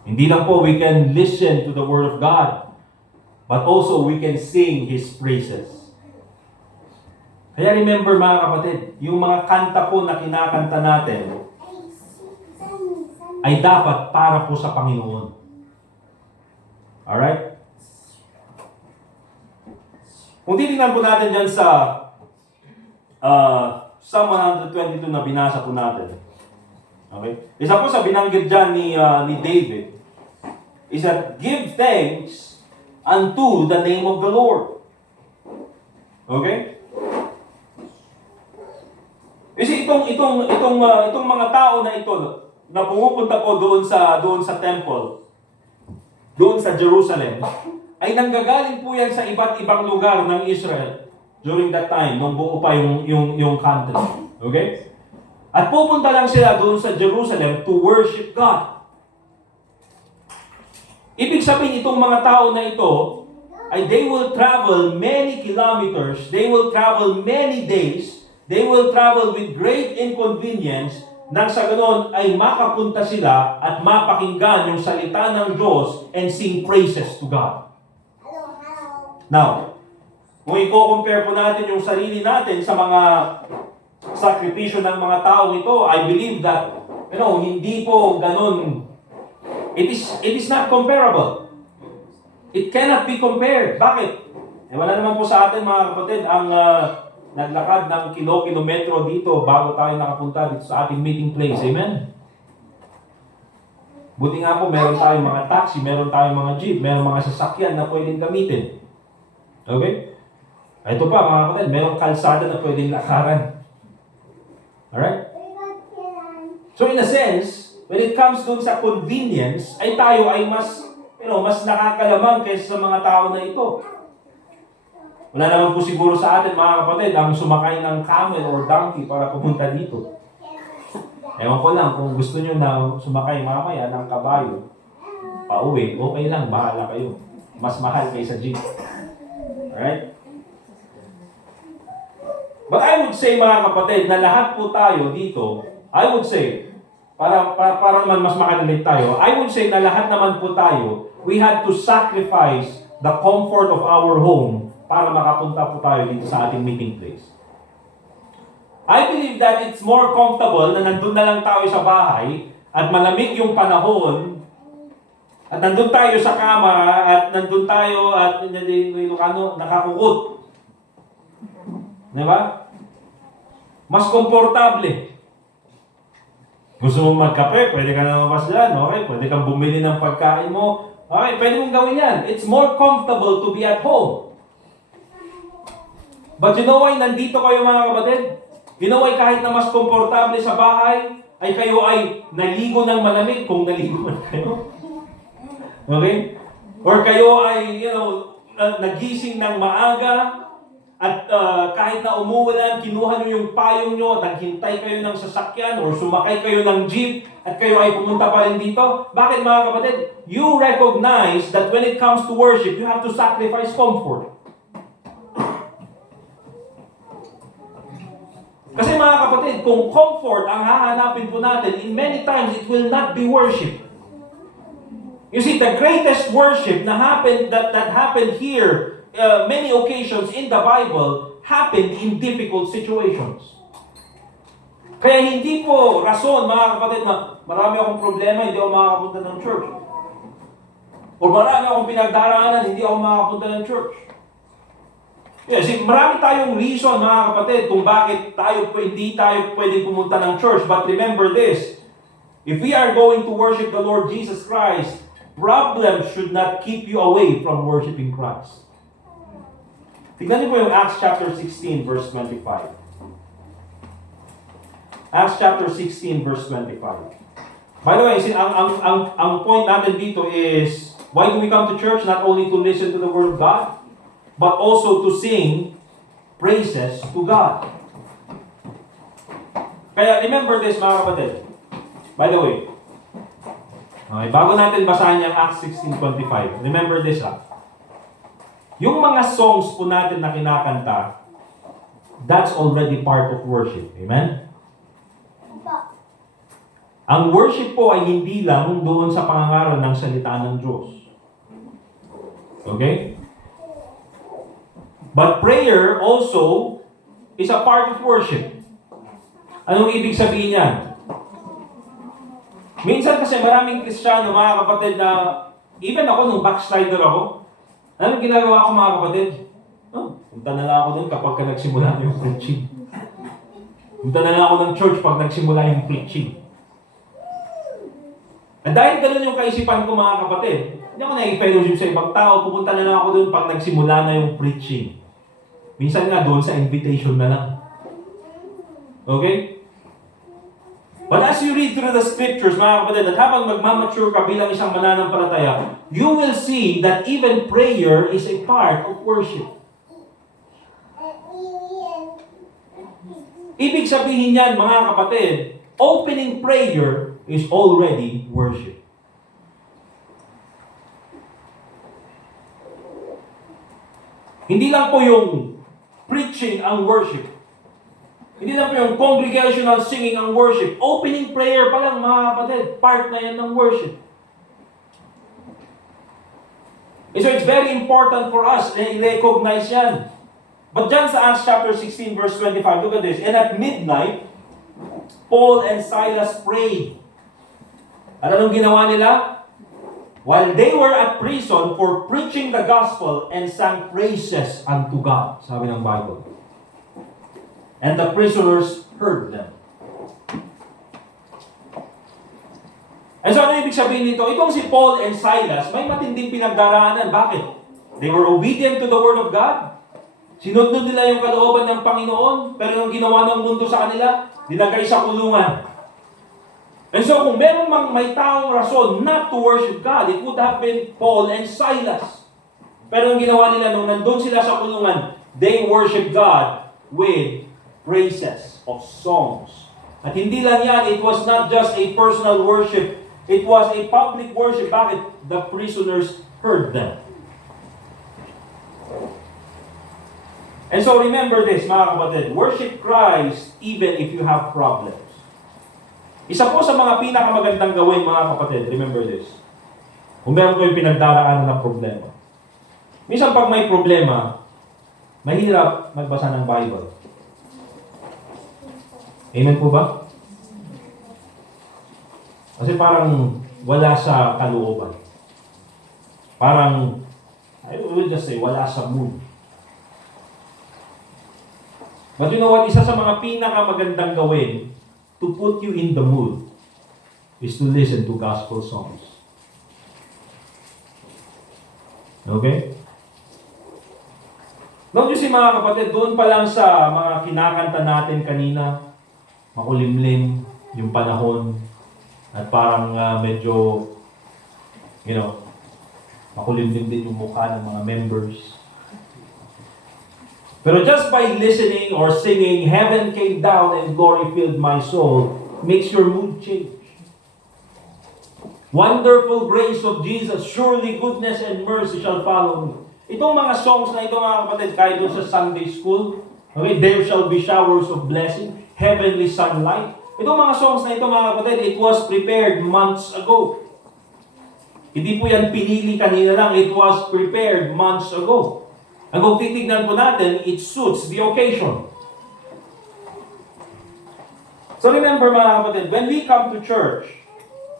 Hindi lang po we can listen to the Word of God, but also we can sing His praises. Kaya remember, mga kapatid, yung mga kanta po na kinakanta natin ay dapat para po sa Panginoon. Alright? Kung titingnan po natin dyan sa Psalm 122 na binasa po natin. Okay? Isa po sa binanggit dyan ni David is that give thanks unto the name of the Lord. Okay? Kasi itong mga tao na ito na pumupunta po doon sa temple, doon sa Jerusalem, ay nanggagaling po yan sa iba't ibang lugar ng Israel during that time, nung buo pa yung country. Okay? At pupunta lang sila doon sa Jerusalem to worship God. Ibig sabihin, itong mga tao na ito, ay they will travel many kilometers, they will travel many days, they will travel with great inconvenience, nang sa ganon ay makapunta sila at mapakinggan yung salita ng Diyos and sing praises to God. Now, kung i-compare po natin yung sarili natin sa mga sakripisyo ng mga tao ito, I believe that, hindi po ganon. It is not comparable. It cannot be compared. Bakit? Wala naman po sa atin, mga kapatid, ang naglakad ng kilometro dito bago tayo nakapunta dito sa ating meeting place. Amen? Buti nga po, meron tayong mga taxi, meron tayong mga jeep, meron mga sasakyan na pwedeng gamitin Okay? Ito pa mga kapatid, merong kalsada na pwedeng lakaran. Alright? So in a sense, when it comes dun sa convenience, ay tayo ay mas, mas nakakalamang kaysa sa mga tao na ito. Wala naman po siguro sa atin mga kapatid ang sumakay ng camel or donkey para pumunta dito. Ewan ko lang, kung gusto nyo na sumakay mamaya ng kabayo, pauwi, okay lang, bahala kayo. Mas mahal kaysa jeep. Alright? But I would say mga kapatid, na lahat po tayo dito, I would say, para naman mas makarelate tayo, I would say na lahat naman po tayo, we had to sacrifice the comfort of our home para makapunta po tayo dito sa ating meeting place. I believe that it's more comfortable na nandun na lang tayo sa bahay at malamig yung panahon at nandun tayo sa kama at nandun tayo at nakakukot. Diba? Mas komportable. Gusto mong magkape, pwede ka na lumabas dyan. Okay, pwede kang bumili ng pagkain mo. Okay, pwede mong gawin yan. It's more comfortable to be at home. But you know why nandito kayo mga kapatid? You know why kahit na mas komportable sa bahay, ay kayo ay naligo ng malamig kung naligo man kayo? Okay? Or kayo ay, nagising ng maaga, at kahit na umuulan, kinuha nyo yung payong nyo at naghintay kayo ng sasakyan or sumakay kayo ng jeep at kayo ay pumunta pa rin dito. Bakit mga kapatid? You recognize that when it comes to worship, you have to sacrifice comfort. Kasi mga kapatid, kung comfort ang hahanapin po natin, in many times it will not be worship. You see, the greatest worship that happened here many occasions in the Bible happened in difficult situations. Kaya hindi po rason, mga kapatid, na marami akong problema, hindi ako makakapunta ng church. O marami akong pinagdaraanan, hindi ako makakapunta ng church. Yes, marami tayong reason, mga kapatid, kung bakit hindi tayo pwedeng pumunta ng church. But remember this, if we are going to worship the Lord Jesus Christ, problems should not keep you away from worshiping Christ. Tignan niyo po yung Acts chapter 16, verse 25. Acts chapter 16, verse 25. By the way, ang point natin dito is, why do we come to church? Not only to listen to the Word of God, but also to sing praises to God. Kaya remember this mga kapatid. By the way, okay, bago natin basahin yung Acts 16:25, remember this Yung mga songs po natin na kinakanta, that's already part of worship. Amen? Ang worship po ay hindi lang doon sa pangangaral ng salita ng Diyos. Okay? But prayer also is a part of worship. Anong ibig sabihin yan? Minsan kasi maraming Kristiyano, mga kapatid, na even ako nung backslider ako, anong ginagawa ko mga kapatid? Punta na lang ako dun kapag nagsimula yung preaching. Punta na lang ako ng church pag nagsimula yung preaching. At dahil ganun yung kaisipan ko mga kapatid, hindi ako na-fellowship sa ibang tao, pupunta na lang ako dun pag nagsimula na yung preaching. Minsan nga doon sa invitation na lang. Okay? But as you read through the scriptures, mga kapatid, at habang magmamature ka bilang isang mananampalataya, you will see that even prayer is a part of worship. Ibig sabihin yan, mga kapatid, opening prayer is already worship. Hindi lang po yung preaching ang worship. Hindi lang po yung congregational singing ang worship. Opening prayer pa lang, mga kapatid, part na yan ng worship. And so it's very important for us na i-recognize yan. But dyan sa Acts chapter 16 verse 25, look at this. And at midnight, Paul and Silas prayed. At anong ginawa nila? While they were at prison for preaching the gospel and sang praises unto God. Sabi ng Bible. And the prisoners heard them. And so ano ibig sabihin nito? Itong si Paul and Silas, may matinding pinagdaraanan. Bakit? They were obedient to the Word of God. Sinunod nila yung kalooban ng Panginoon, pero yung ginawa ng mundo sa kanila, nilagay sa kulungan. And so kung meron mang may taong rason not to worship God, it would have been Paul and Silas. Pero yung ginawa nila nung nandun sila sa kulungan, they worship God with praises of songs. At hindi lang yan, it was not just a personal worship, it was a public worship. Bakit? The prisoners heard them. And so remember this, mga kapatid, worship Christ even if you have problems. Isa po sa mga pinakamagandang gawin, mga kapatid, remember this. Kung meron kayong pinagdaraanan ng problema. Minsan pag may problema, mahirap magbasa ng Bible. Amen po ba? Kasi parang wala sa kalooban. Parang, I will just say, wala sa mood. But you know what? Isa sa mga pinakamagandang gawin to put you in the mood is to listen to gospel songs. Okay? Don't you see, mga kapatid, doon pa lang sa mga kinakanta natin kanina, makulimlim yung panahon at parang medyo, makulimlim din yung mukha ng mga members. Pero just by listening or singing, heaven came down and glory filled my soul, makes your mood change. Wonderful grace of Jesus, surely goodness and mercy shall follow me. Itong mga songs na ito, mga kapatid, kahit doon sa Sunday school, okay, there shall be showers of blessing, heavenly sunlight. Itong mga songs na ito, mga kapatid, it was prepared months ago. Hindi po yan pinili kanina lang, it was prepared months ago. Ang kung titignan po natin, it suits the occasion. So remember, mga kapatid, when we come to church,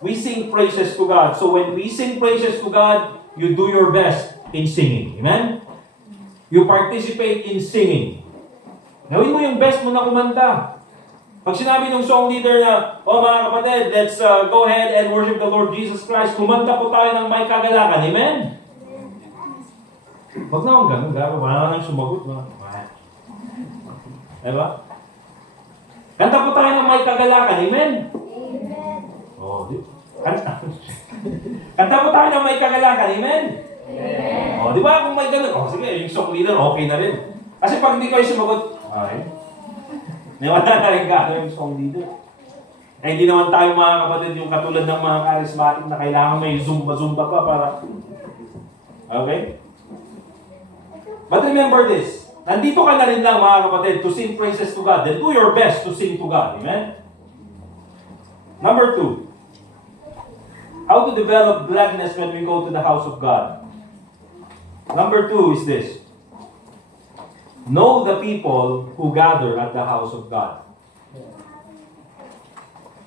we sing praises to God. So when we sing praises to God, you do your best in singing. Amen? You participate in singing. Gawin mo yung best mo na kumanta. Pag sinabi ng song leader na, mga kapatid, let's go ahead and worship the Lord Jesus Christ, kumanta po tayo ng may kagalakan. Amen? Huwag na akong ganun, garo. Wala ka nang sumagot. Diba? Kanta po tayo ng may kagalakan. Amen? Amen. Kanta po tayo ng may kagalakan. Amen? Amen. Di ba kung may ganun? Sige, yung song leader, okay na rin. Kasi pag hindi kayo sumagot, okay. Wala na rin gano'n yung song leader. Eh, hindi naman tayo, mga kapatid, yung katulad ng mga charismatic na kailangan may zumba-zumba pa para... Okay? But remember this, nandito ka na rin lang, mga kapatid, to sing praises to God. Then do your best to sing to God. Amen? Number 2, how to develop gladness when we go to the house of God. Number 2 is this, know the people who gather at the house of God.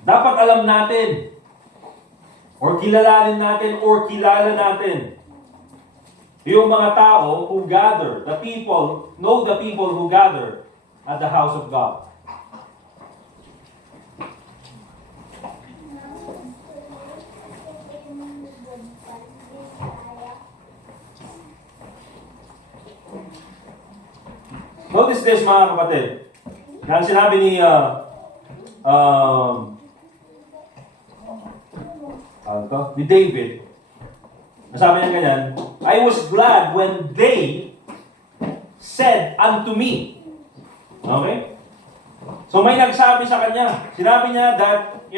Dapat alam natin, or kilalanin natin, or kilala natin, yung mga tao who gather, the people, know the people who gather at the house of God. Notice this, mga kapatid. Yan sinabi ni ni David. Sabi niya ganyan, I was glad when they said unto me. Okay? So may nagsabi sa kanya. Sinabi niya that,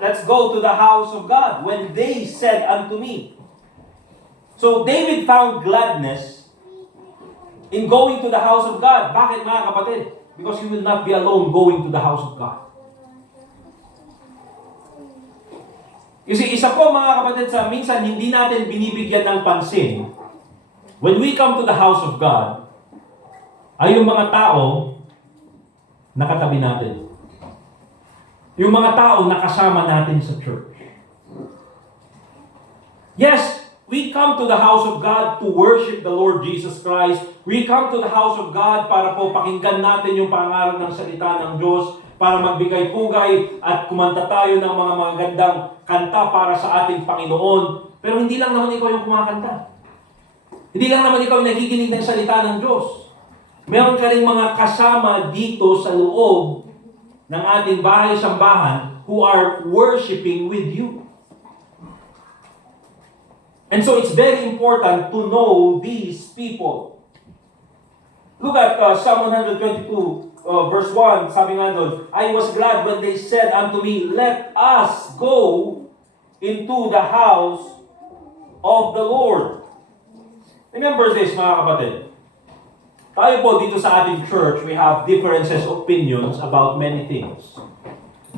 let's go to the house of God. When they said unto me. So David found gladness in going to the house of God. Bakit, mga kapatid? Because you will not be alone going to the house of God. You see, isa po, mga kapatid, sa minsan hindi natin binibigyan ng pansin. When we come to the house of God, ay yung mga tao nakatabi natin. Yung mga tao nakasama natin sa church. Yes, we come to the house of God to worship the Lord Jesus Christ. We come to the house of God para po pakinggan natin yung pangaral ng salita ng Diyos, para magbigay pugay at kumanta tayo ng mga magagandang kanta para sa ating Panginoon. Pero hindi lang naman ikaw yung kumakanta. Hindi lang naman ikaw nakikinig ng salita ng Diyos. Meron ka rin mga kasama dito sa loob ng ating bahay-sambahan who are worshiping with you. And so it's very important to know these people. Look at Psalm 122, verse 1. Sabi nga doon, I was glad when they said unto me, let us go into the house of the Lord. Remember this, mga kapatid. Tayo po dito sa ating church, we have differences of opinions about many things.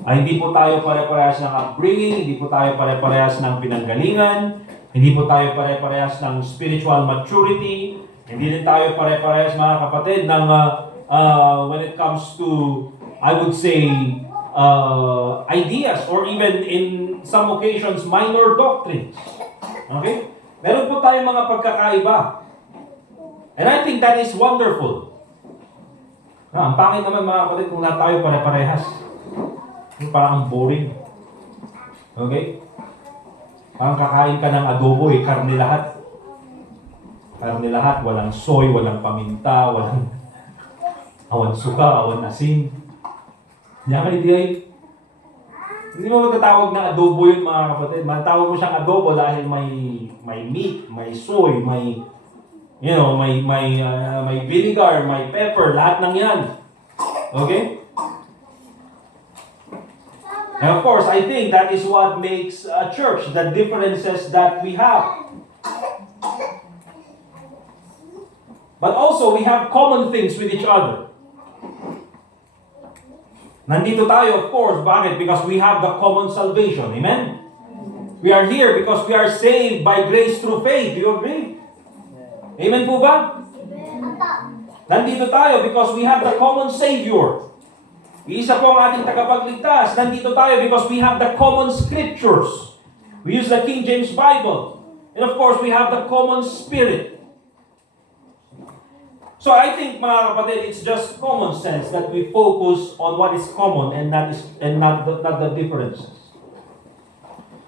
Hindi po tayo pare-parehas ng upbringing, hindi po tayo pare-parehas ng pinanggalingan, hindi po tayo pare-parehas ng spiritual maturity, hindi din tayo pare-parehas, mga kapatid, ng when it comes to, I would say, ideas or even in some occasions, minor doctrines. Okay? Meron po tayong mga pagkakaiba. And I think that is wonderful. Ang pangit naman, mga kapatid, kung lahat tayo pare-parehas. Parang ang boring. Okay? Parang kakain ka ng adobo, karne lahat. Karne lahat, walang soy, walang paminta, walang awan suka, awan asin. Hindi mo matatawag na adobo yun, mga kapatid. Matatawag mo siyang adobo dahil may meat, may soy, may vinegar, may pepper, lahat ng yan. Okay? And of course, I think that is what makes a church, the differences that we have. But also, we have common things with each other. Nandito tayo, of course, bakit? Because we have the common salvation. Amen? We are here because we are saved by grace through faith. Do you agree? Amen po ba? Nandito tayo because we have the common Savior. Isa po ang ating tagapagligtas. Nandito tayo because we have the common scriptures. We use the King James Bible. And of course, we have the common Spirit. So I think, mga kapatid, it's just common sense that we focus on what is common and not the differences.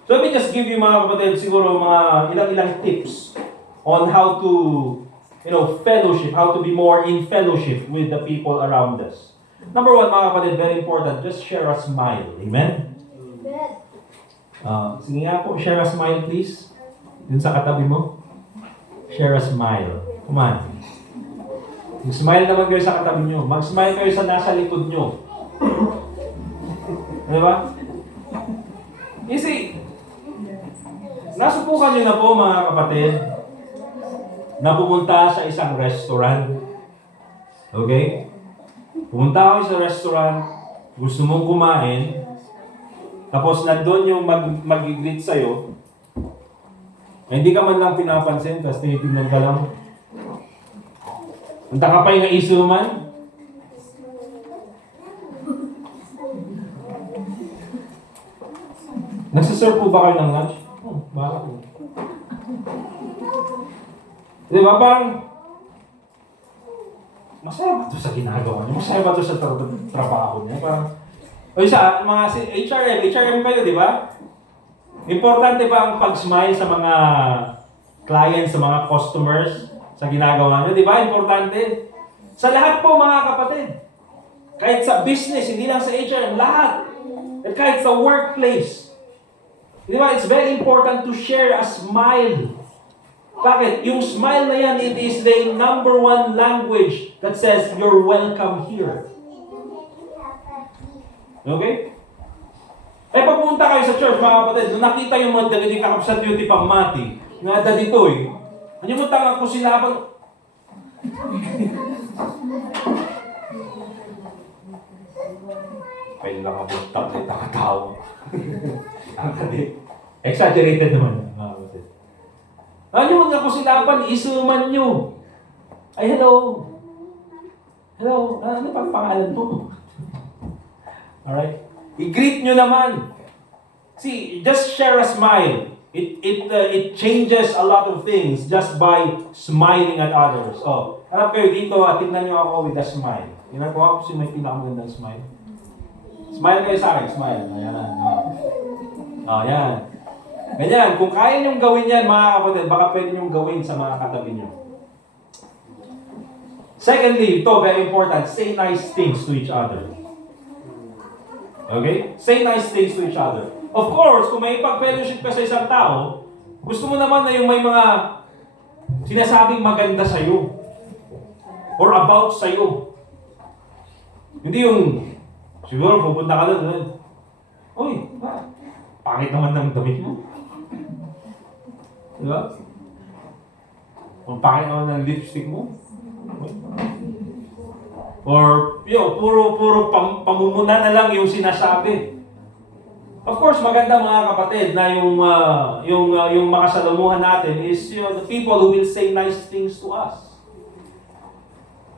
So let me just give you, mga kapatid, siguro mga ilang tips on how to, fellowship, how to be more in fellowship with the people around us. Number one, mga kapatid, very important, just share a smile. Amen? Sige nga po, share a smile please. Yun sa katabi mo. Share a smile. Come on. Smile naman kayo sa katabi nyo. Mag-smile kayo sa nasa likod nyo. Diba? You see, nasubukan nyo na po, mga kapatid, na pumunta sa isang restaurant. Okay? Pumunta kayo sa restaurant, gusto mong kumain, tapos nandun yung mag-greet sa'yo, hindi ka man lang pinapansin, tapos tinitignan ka lang. Punta ka pa yung naisuman. Nagsaserve po ba kayo ng lunch? Bakit po? Diba, parang masaya ba ito sa ginagawa niyo? Masaya ba ito sa trabaho niya? Parang, sa mga HRM kayo, di ba? Importante ba ang pag-smile sa mga clients, sa mga customers, sa ginagawa niyo? Di ba? Importante. Sa lahat po, mga kapatid. Kahit sa business, hindi lang sa HRM, lahat. At kahit sa workplace. Di ba? It's very important to share a smile. Bakit? Yung smile na yan, it is the number one language that says, you're welcome here. Okay? Pagpunta kayo sa church, mga kapatid, nung nakita yung mga dagiti kakapsat duty pang mati, nga da dito ano mo tangang ko sila bang... Kailangan mo tapos nakatawa. Exaggerated naman, mga kapatid. Ano yung mga kusilapan, isuman nyo. Ay, hello. Hello, ano pang pangalan mo? Alright? I-greet nyo naman. See, just share a smile. It changes a lot of things just by smiling at others. Oh, harap kayo dito, tingnan nyo ako with a smile. Ginagawa ko si may pinakamagandang smile. Smile kayo sa akin, smile. Ayan. Oh, yan. Ganyan, kung kaya niyong gawin yan, mga kapatid, baka pwede niyong gawin sa mga katabi niyo. Secondly, ito, very important, say nice things to each other. Okay? Say nice things to each other. Of course, kung may pag-fellowship ka sa isang tao, gusto mo naman na yung may mga sinasabing maganda sa'yo or about sa'yo. Hindi yung, siguro pupunta ka doon, uy, pangit naman ng damit mo. Diba? Kung pangit naman ng lipstick mo. Or, puro pamumuna na lang yung sinasabi. Of course, maganda mga kapatid na yung makasalamuhan natin is the people who will say nice things to us.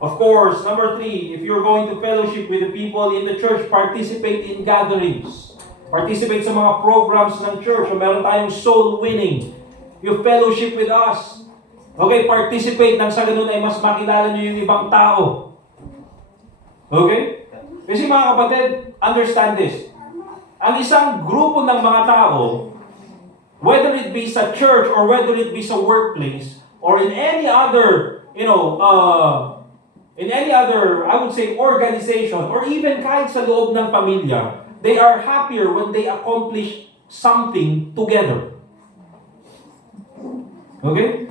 Of course, number 3, if you're going to fellowship with the people in the church, participate in gatherings. Participate sa mga programs ng church. O meron tayong soul winning. You fellowship with us. Okay, participate nang sa ganun ay mas makilala nyo yung ibang tao. Okay? Kasi mga kapatid, understand this. Ang isang grupo ng mga tao, whether it be sa church or whether it be sa workplace or in any other, I would say, organization or even kahit sa loob ng pamilya, they are happier when they accomplish something together. Okay?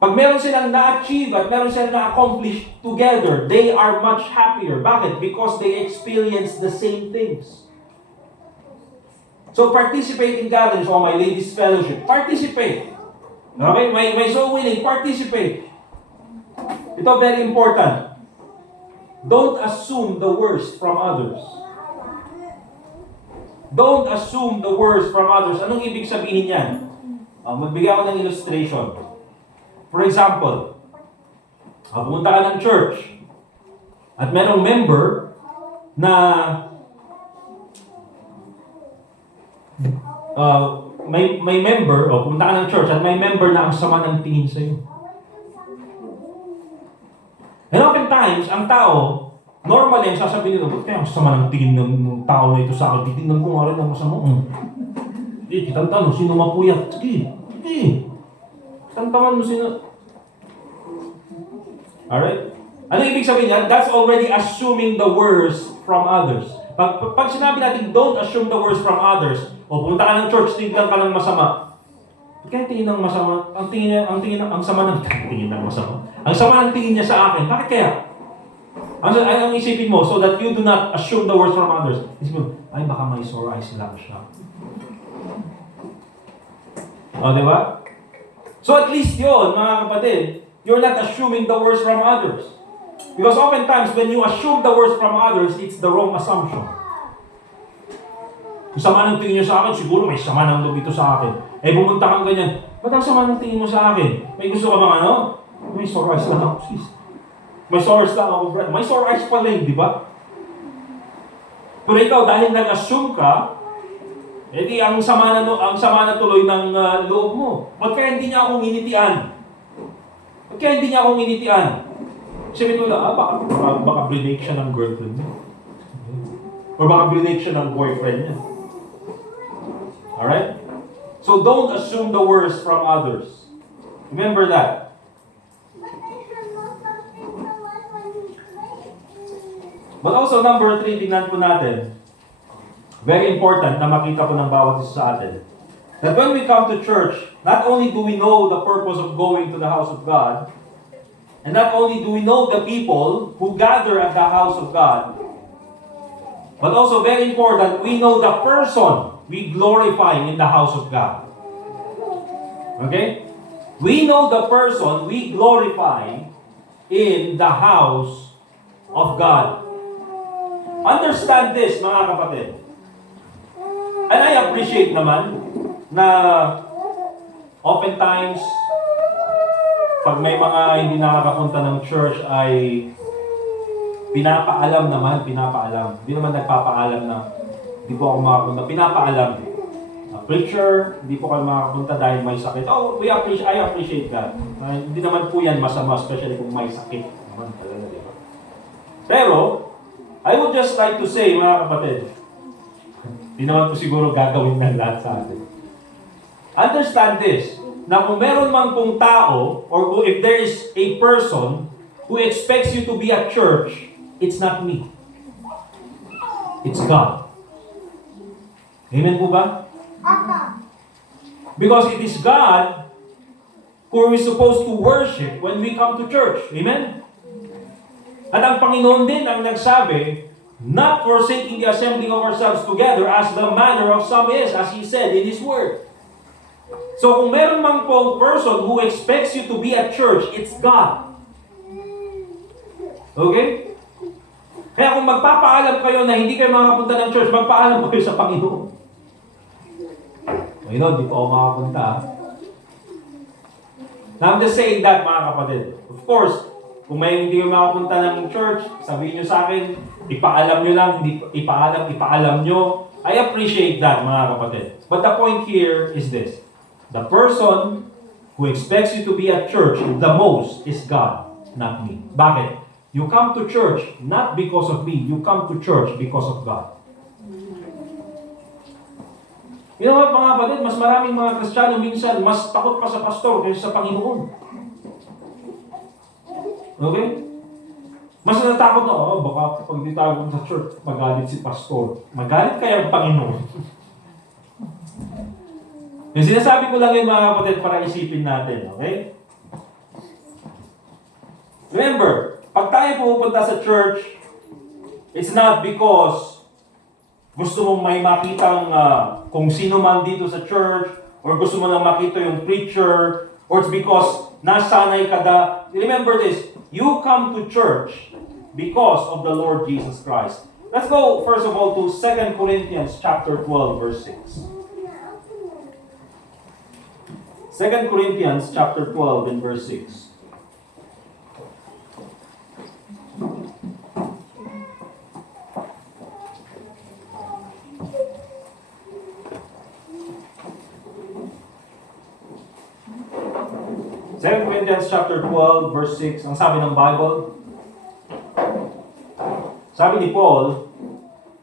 Pag meron silang na-achieve at meron silang na-accomplish together, they are much happier. Bakit? Because they experience the same things. So participate in gatherings. O my ladies fellowship. Participate. Okay? May soul winning. Participate. Ito very important. Don't assume the worst from others. Don't assume the worst from others. Anong ibig sabihin yan? Magbigay ako ng illustration. For example, pumunta ka ng church at merong member na may member, pumunta ka ng church at may member na ang sama ng tingin sa'yo. And oftentimes, ang tao, normally, ang sasabihin nila, ba't kaya ang sama ng tingin ng tao na ito sa akin? Titignan ko nga rin ang masama. Kitang tanong, sino mapuyat? Sige. Tantaman mo sino. Alright? Ano ibig sabihin niyan? That's already assuming the worst from others. Pag sinabi natin, don't assume the worst from others, o pumunta ka ng church, tingnan ka ng masama. Kaya tingin ng masama, ang sama ng tingin niya sa akin. Bakit kaya? Ang isipin mo, so that you do not assume the worst from others. Isipin mo, ay baka may sore eyes lang siya. O, di ba? So at least yun, mga kapatid, you're not assuming the worst from others. Because oftentimes, when you assume the worst from others, it's the wrong assumption. Kung sama ng tingin niyo sa akin, siguro may sama ng loob ito sa akin. Pumunta kang ganyan, ba't ang sama ng tingin mo sa akin? May gusto ka bang ano? May sore eyes lang ako, sis. May sore eyes lang ako, Brad. May sore eyes pala yun, di ba? Pero ikaw, dahil nag-assume ka, ang sama na tuloy ng loob mo. Ba't kaya hindi niya akong initian? Sabihin mo lang, baka brinake siya ng girlfriend niya. Or baka brinake siya ng boyfriend niya. Alright? So don't assume the worst from others. Remember that. But also, number 3, tingnan po natin. Very important na makita po ng bawat isa sa atin. That when we come to church, not only do we know the purpose of going to the house of God, and not only do we know the people who gather at the house of God, but also very important, we know the person we glorify in the house of God. Okay? We know the person we glorify in the house of God. Understand this, mga kapatid. And I appreciate naman na oftentimes, pag may mga hindi nakakapunta ng church ay pinapaalam. Hindi naman nagpapaalam na hindi po ako makapunta. Pinapaalam. Preacher, hindi po kayo makapunta dahil may sakit. I appreciate that. Hindi naman po yan masama, especially kung may sakit. Naman talaga, di ba? Pero, I would just like to say, mga kapatid, hindi naman po siguro gagawin ng lahat sa atin. understand this, na kung meron man pong tao, or if there is a person who expects you to be at church, it's not me. It's God. Amen po ba? Because it is God who we're supposed to worship when we come to church. Amen? At ang Panginoon din ang nagsabi, not forsaking the assembling of ourselves together as the manner of some is, as He said in His Word. So kung meron mang pong person who expects you to be at church, it's God. Okay? Kaya kung magpapaalam kayo na hindi kayo makapunta ng church, magpaalam kayo sa Panginoon. Panginoon, di pa ako makapunta. Now, I'm just saying that, mga kapatid. Of course, kung may hindi kayo makapunta ng church, sabihin nyo sa akin, ipaalam nyo lang, hindi ipaalam nyo. I appreciate that, mga kapatid. But the point here is this. The person who expects you to be at church the most is God, not me. Bakit? You come to church not because of me. You come to church because of God. You know what, mga kapatid? Mas maraming mga Kristiyano minsan mas takot pa sa pastor kaysa sa Panginoon. Okay? Mas natakot na, baka pag di tayo sa church, magalit si pastor. Magalit kaya ang Panginoon. Yung sinasabi ko lang yun, mga kapatid, para isipin natin, okay? Remember, pag tayo pupunta sa church, it's not because gusto mong may makitang kung sino man dito sa church, or gusto mo lang makita yung preacher, or it's because nasanay ka da. Remember this, you come to church because of the Lord Jesus Christ. Let's go, first of all, to 2 Corinthians chapter 12, verse 6. 2 Corinthians chapter 12 and verse 6. Second Corinthians chapter 12 verse 6, ang sabi ng Bible, sabi ni Paul,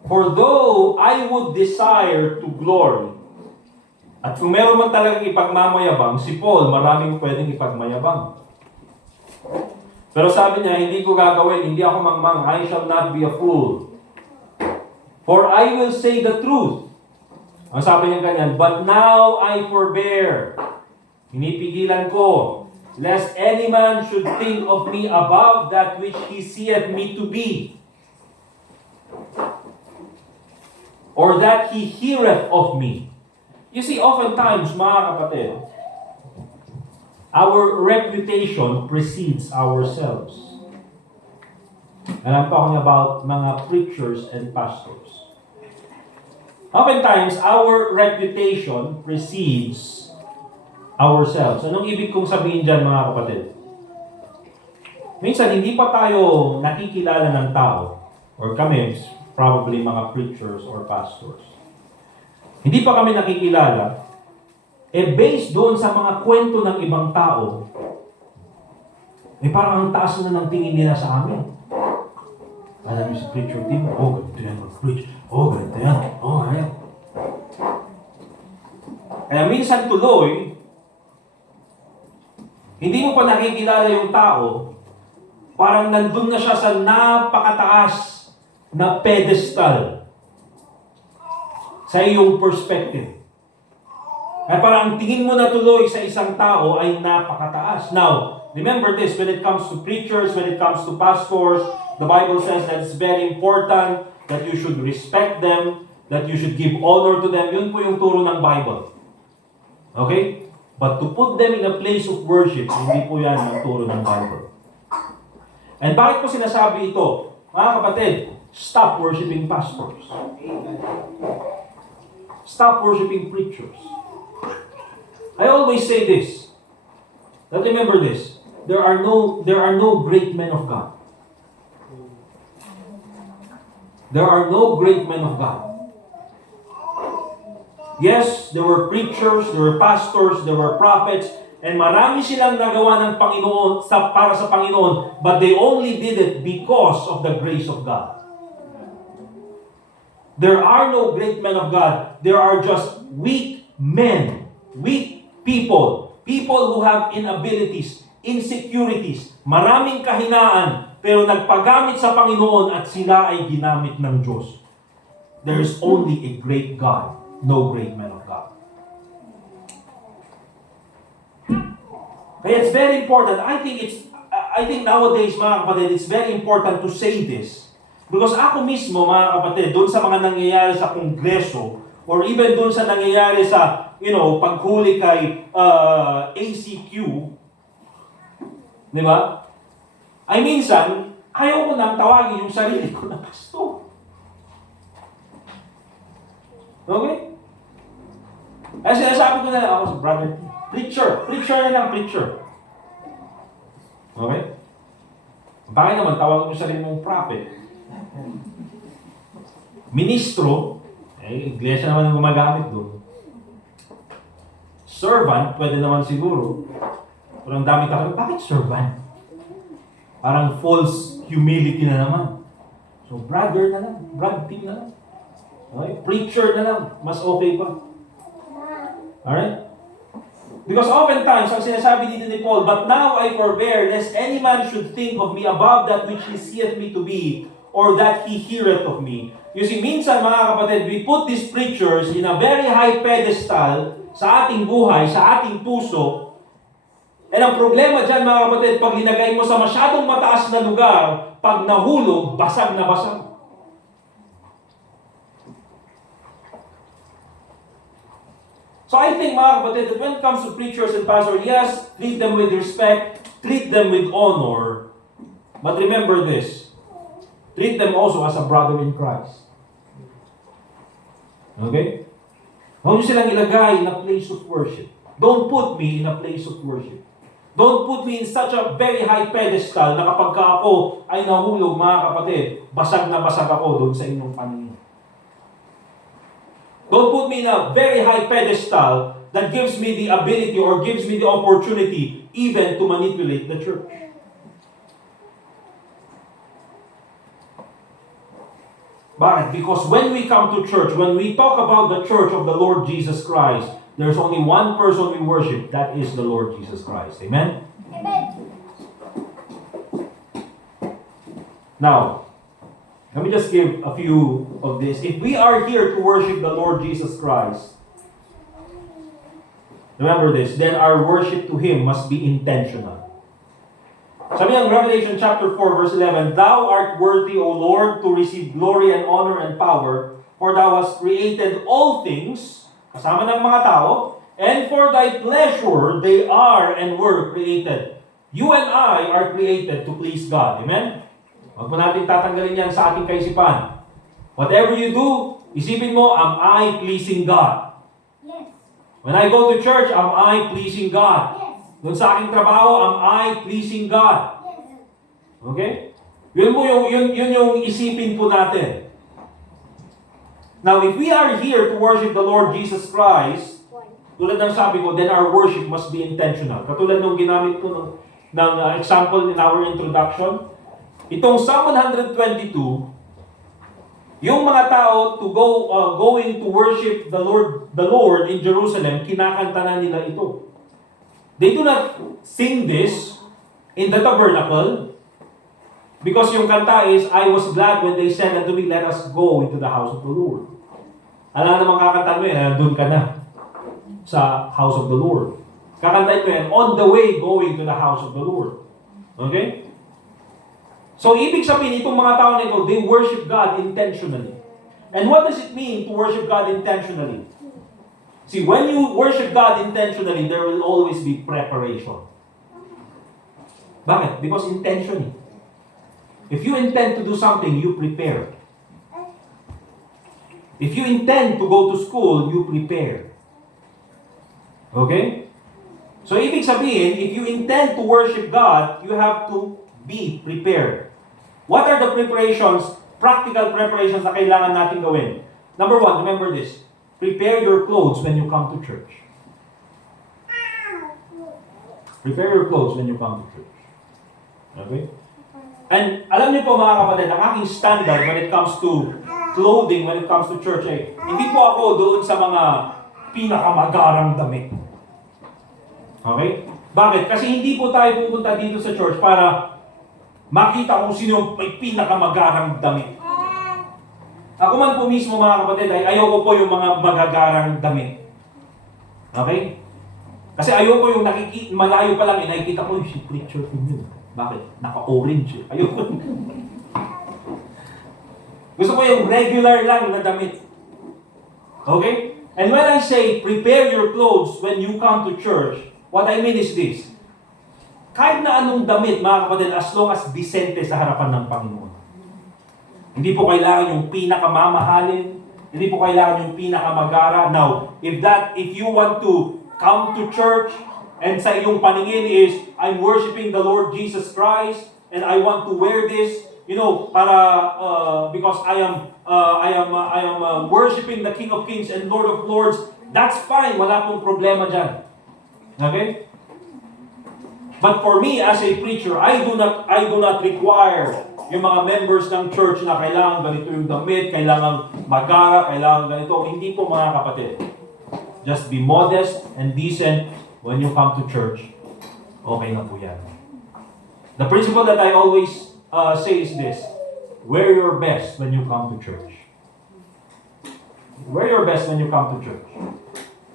"For though I would desire to glory," at kung meron man talagang ipagmamayabang, si Paul maraming pwedeng ipagmayabang. Pero sabi niya, hindi ko gagawin, hindi ako mangmang, I shall not be a fool. For I will say the truth. Ang sabi niya ganyan, but now I forbear. Hinipigilan ko, lest any man should think of me above that which he seeth me to be, or that he heareth of me. You see, oftentimes, mga kapatid, our reputation precedes ourselves. And I'm talking about mga preachers and pastors. Oftentimes, our reputation precedes ourselves. Anong ibig kong sabihin dyan, mga kapatid? Minsan, hindi pa tayo nakikilala ng tao, or kami, probably mga preachers or pastors. Hindi pa kami nakikilala, based doon sa mga kwento ng ibang tao, parang ang taas na ng tingin nila sa amin. Alam niyo si preacher team, ganito yan mag-preach. Ganito yan. Ayan. Kaya minsan tuloy, hindi mo pa nakikilala yung tao, parang nandun na siya sa napakataas na pedestal sa iyong perspective. Ay parang ang tingin mo na tuloy sa isang tao ay napakataas. Now, remember this, when it comes to preachers, when it comes to pastors, the Bible says that it's very important that you should respect them, that you should give honor to them. Yun po yung turo ng Bible. Okay? But to put them in a place of worship, hindi po yan ang turo ng Bible. And bakit po sinasabi ito? Mga kapatid, stop worshiping pastors. Stop worshiping preachers. I always say this. But remember this. There are no great men of God. There are no great men of God. Yes, there were preachers, there were pastors, there were prophets, and marami silang nagawa ng Panginoon para sa Panginoon, but they only did it because of the grace of God. There are no great men of God. There are just weak men weak people, people who have inabilities, insecurities, maraming kahinaan, pero nagpagamit sa Panginoon at sila ay ginamit ng Diyos. There is only a great God, no great man of God. Kaya it's very important. I think nowadays, mga kapatid, it's very important to say this. Because ako mismo, mga kapatid, doon sa mga nangyayari sa Kongreso, or even doon sa nangyayari sa, paghuli kay ACQ, di ba? Ay minsan, ayaw ko nang tawagin yung sarili ko na pastor. Okay? Ay sinasabi ko na lang ako sa brother, preacher na lang, preacher. Okay? Bakit naman, tawagin mo sarili mong prophet? Ministro, iglesia naman ang gumagamit doon. Servant, pwede naman siguro. Pero ang dami tayo, bakit servant? Parang false humility na naman. So, brother na lang, brother na lang. Okay? Preacher na lang, mas okay pa. Alright? Because oftentimes, ang sinasabi dito ni Paul, but now I forbear, lest any man should think of me above that which he seeth me to be, or that he heareth of me. You see, minsan mga kapatid, we put these preachers in a very high pedestal sa ating buhay, sa ating puso. And ang problema dyan mga kapatid, pag linagay mo sa masyadong mataas na lugar, pag nahulog, basag na basag. So I think mga kapatid, that when it comes to preachers and pastors, yes, treat them with respect, treat them with honor, but remember this, treat them also as a brother in Christ. Okay? Huwag niyo silang ilagay in a place of worship. Don't put me in a place of worship. Don't put me in such a very high pedestal na kapag ka ako ay nahulog, mga kapatid, basag na basag ako doon sa inyong paningin. Don't put me in a very high pedestal that gives me the ability or gives me the opportunity even to manipulate the church. Bakit? Because when we come to church, when we talk about the church of the Lord Jesus Christ, there's only one person we worship, that is the Lord Jesus Christ. Amen? Amen. Now, let me just give a few of this. If we are here to worship the Lord Jesus Christ, remember this, then our worship to Him must be intentional. Sabi ng Revelation chapter 4 verse 11, Thou art worthy, O Lord, to receive glory and honor and power, for Thou hast created all things, kasama ng mga tao, and for Thy pleasure they are and were created. You and I are created to please God. Amen? Huwag mo natin tatanggalin yan sa ating kaisipan. Whatever you do, isipin mo, am I pleasing God? Yes. When I go to church, am I pleasing God? Yes. Doon sa aking trabaho, am I pleasing God? Yes. Okay? Yun yung isipin po natin. Now, if we are here to worship the Lord Jesus Christ, tulad ng sabi ko, then our worship must be intentional. Katulad nung ginamit ko ng example in our introduction, itong Psalm 122, yung mga tao going to worship the Lord in Jerusalem, kinakanta na nila ito. They do not sing this in the tabernacle because yung kanta is, I was glad when they said unto me, let us go into the house of the Lord. Alam naman kakanta mo yan, doon ka na sa house of the Lord. Kakanta mo yan, on the way going to the house of the Lord. Okay? So, ibig sabihin, itong mga tao na ito, they worship God intentionally. And what does it mean to worship God intentionally? See, when you worship God intentionally, there will always be preparation. Bakit? Because intention. If you intend to do something, you prepare. If you intend to go to school, you prepare. Okay? So, ibig sabihin, if you intend to worship God, you have to be prepared. What are the preparations, practical preparations na kailangan natin gawin? Number one, remember this. Prepare your clothes when you come to church. Prepare your clothes when you come to church. Okay? And alam niyo po mga kapatid, ang aking standard when it comes to clothing, when it comes to church, hindi po ako doon sa mga pinakamagarang damit. Okay? Bakit? Kasi hindi po tayo pupunta dito sa church para makita kung sino yung may pinakamagarang damit. Ako man po mismo mga kapatid, ay ayoko po yung mga magagarang damit. Okay? Kasi ayoko yung malayo pa lang, nakikita ko yung si preacher ko yun. Bakit? Naka-orange. Ayoko. Gusto ko yung regular lang na damit. Okay? And when I say, prepare your clothes when you come to church, what I mean is this. Kahit na anong damit, mga kapatid, as long as decente sa harapan ng Panginoon. Hindi po kailangan yung pinakamamahalin. Hindi po kailangan yung pinakamagara. Now, if you want to come to church and sa iyong paningin is, I'm worshiping the Lord Jesus Christ and I want to wear this, because I am worshiping the King of Kings and Lord of Lords, that's fine. Wala pong problema dyan. Okay? But for me as a preacher, I do not require yung mga members ng church na kailangan ganito yung damit, kailangan magara, kailangan ganito. Hindi po mga kapatid. Just be modest and decent when you come to church. Okay na po yan. The principle that I always say is this. Wear your best when you come to church. Wear your best when you come to church.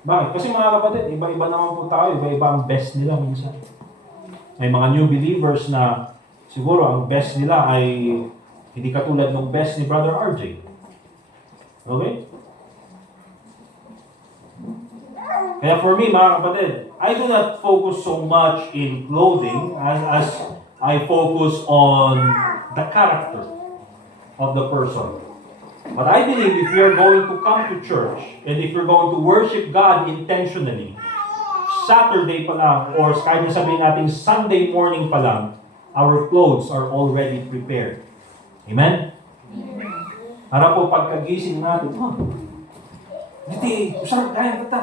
Bakit? Kasi mga kapatid, iba-iba naman po tayo. Iba-iba ang best nila minsan. May mga new believers na siguro ang best nila ay hindi katulad ng best ni Brother RJ. Okay? Kaya for me, mga kapatid, I do not focus so much in clothing as I focus on the character of the person. But I believe if you're going to come to church and if you're going to worship God intentionally, Saturday pa lang, or kahit na sabihin natin Sunday morning pa lang, our clothes are already prepared. Amen? Para po pagkagising natin, hindi, usarap kaya kita.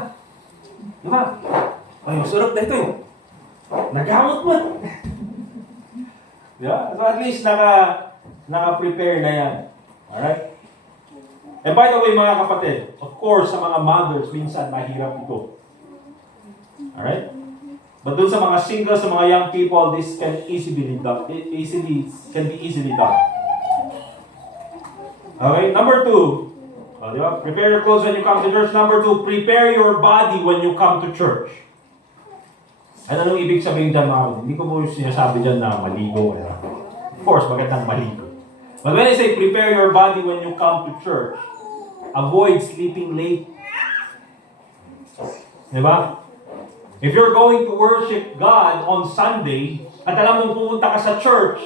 Diba? Ay, usarap na ito eh. Nagamot mo. Diba? So at least naka-prepare na yan. Alright? And by the way mga kapatid, of course sa mga mothers, minsan mahirap ito. Alright? But dun sa mga singles, sa mga young people, this can easily be done. Okay? Number 2, diba? Prepare your clothes when you come to church. Number 2, prepare your body when you come to church. Ano nung ibig sabihin dyan mga kapatid? Hindi ko po sinasabi dyan na maligo. Of course, magandang maligo. But when I say prepare your body when you come to church, avoid sleeping late. Diba? If you're going to worship God on Sunday, at alam mo pupunta ka sa church,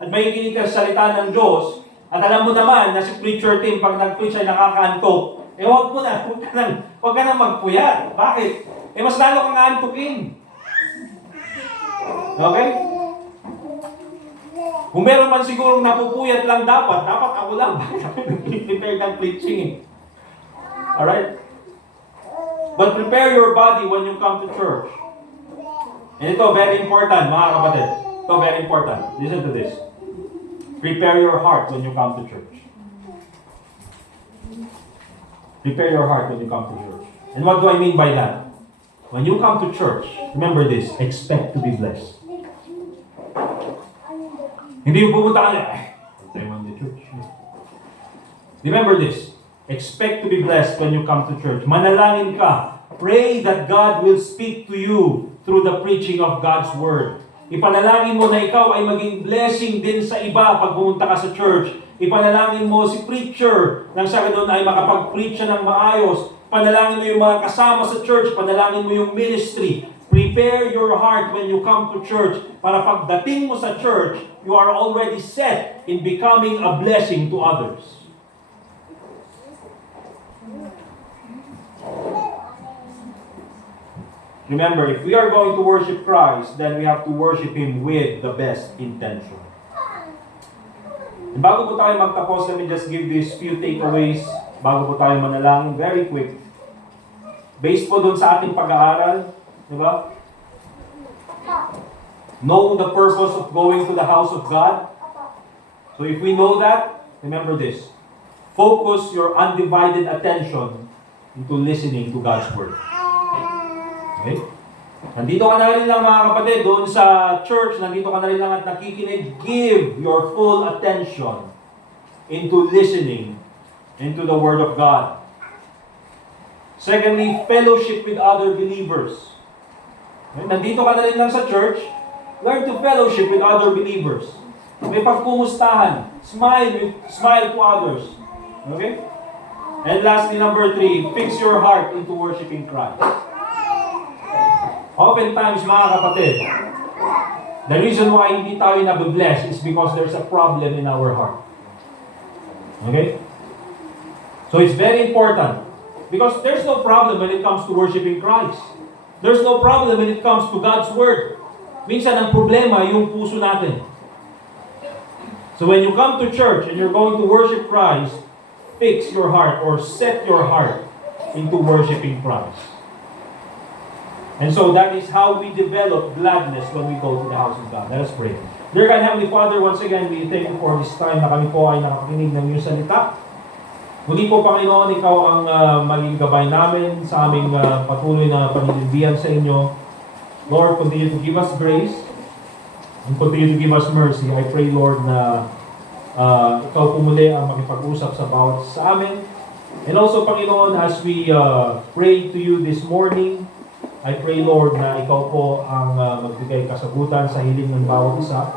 at may kinig ka sa salita ng Diyos, at alam mo naman na si preacher team, pag nag-preach ay nakakaantok, huwag ka nang magpuyat. Bakit? Mas lalo kang aantukin. Okay? Kung meron man sigurong napupuyat lang dapat ako lang. Bakit ako nag-prepare ng preaching? Alright? But prepare your body when you come to church. And ito, very important, mga kapatid. Ito, very important. Listen to this. Prepare your heart when you come to church. Prepare your heart when you come to church. And what do I mean by that? When you come to church, remember this, expect to be blessed. Hindi yung pumunta ka na, tayo man the church. Remember this, expect to be blessed when you come to church. Manalangin ka. Pray that God will speak to you through the preaching of God's Word. Ipanalangin mo na ikaw ay maging blessing din sa iba pag pumunta ka sa church. Ipanalangin mo si preacher nang sa ganun ay makapag-preach siya ng maayos. Panalangin mo yung mga kasama sa church. Panalangin mo yung ministry. Prepare your heart when you come to church para pagdating mo sa church, you are already set in becoming a blessing to others. Remember, if we are going to worship Christ, then we have to worship Him with the best intention. And bago po tayo magtapos, let me just give these few takeaways bago po tayo manalangin. Very quick. Based po dun sa ating pag-aaral, di ba? Know the purpose of going to the house of God. So if we know that, remember this. Focus your undivided attention into listening to God's Word. Okay? Nandito ka na rin lang mga kapatid, doon sa church, nandito ka na rin lang at nakikinig. Give your full attention into listening into the Word of God. Secondly, fellowship with other believers. Nandito ka na rin lang sa church, learn to fellowship with other believers. May pagkumustahan. Smile to others. Okay? And lastly, number 3, fix your heart into worshiping Christ. Oftentimes, mga kapatid, the reason why hindi tayo nabibless is because there's a problem in our heart. Okay? So it's very important. Because there's no problem when it comes to worshiping Christ. There's no problem when it comes to God's Word. Minsan ang problema yung puso natin. So when you come to church and you're going to worship Christ, fix your heart or set your heart into worshiping Christ. And so that is how we develop gladness when we go to the house of God. Let us pray. Dear God, Heavenly Father, once again, we thank you for this time na kami po ay nakakinig ng iyong salita. Muli po, Panginoon, Ikaw ang maging gabay namin sa aming patuloy na paninindigan sa inyo. Lord, continue to give us grace and continue to give us mercy. I pray, Lord, na Ikaw po muli ang makipag-usap sa bawat sa amin. And also, Panginoon, as we pray to you this morning, I pray, Lord, na Ikaw po ang magbigay kasagutan sa hiling ng bawat isa.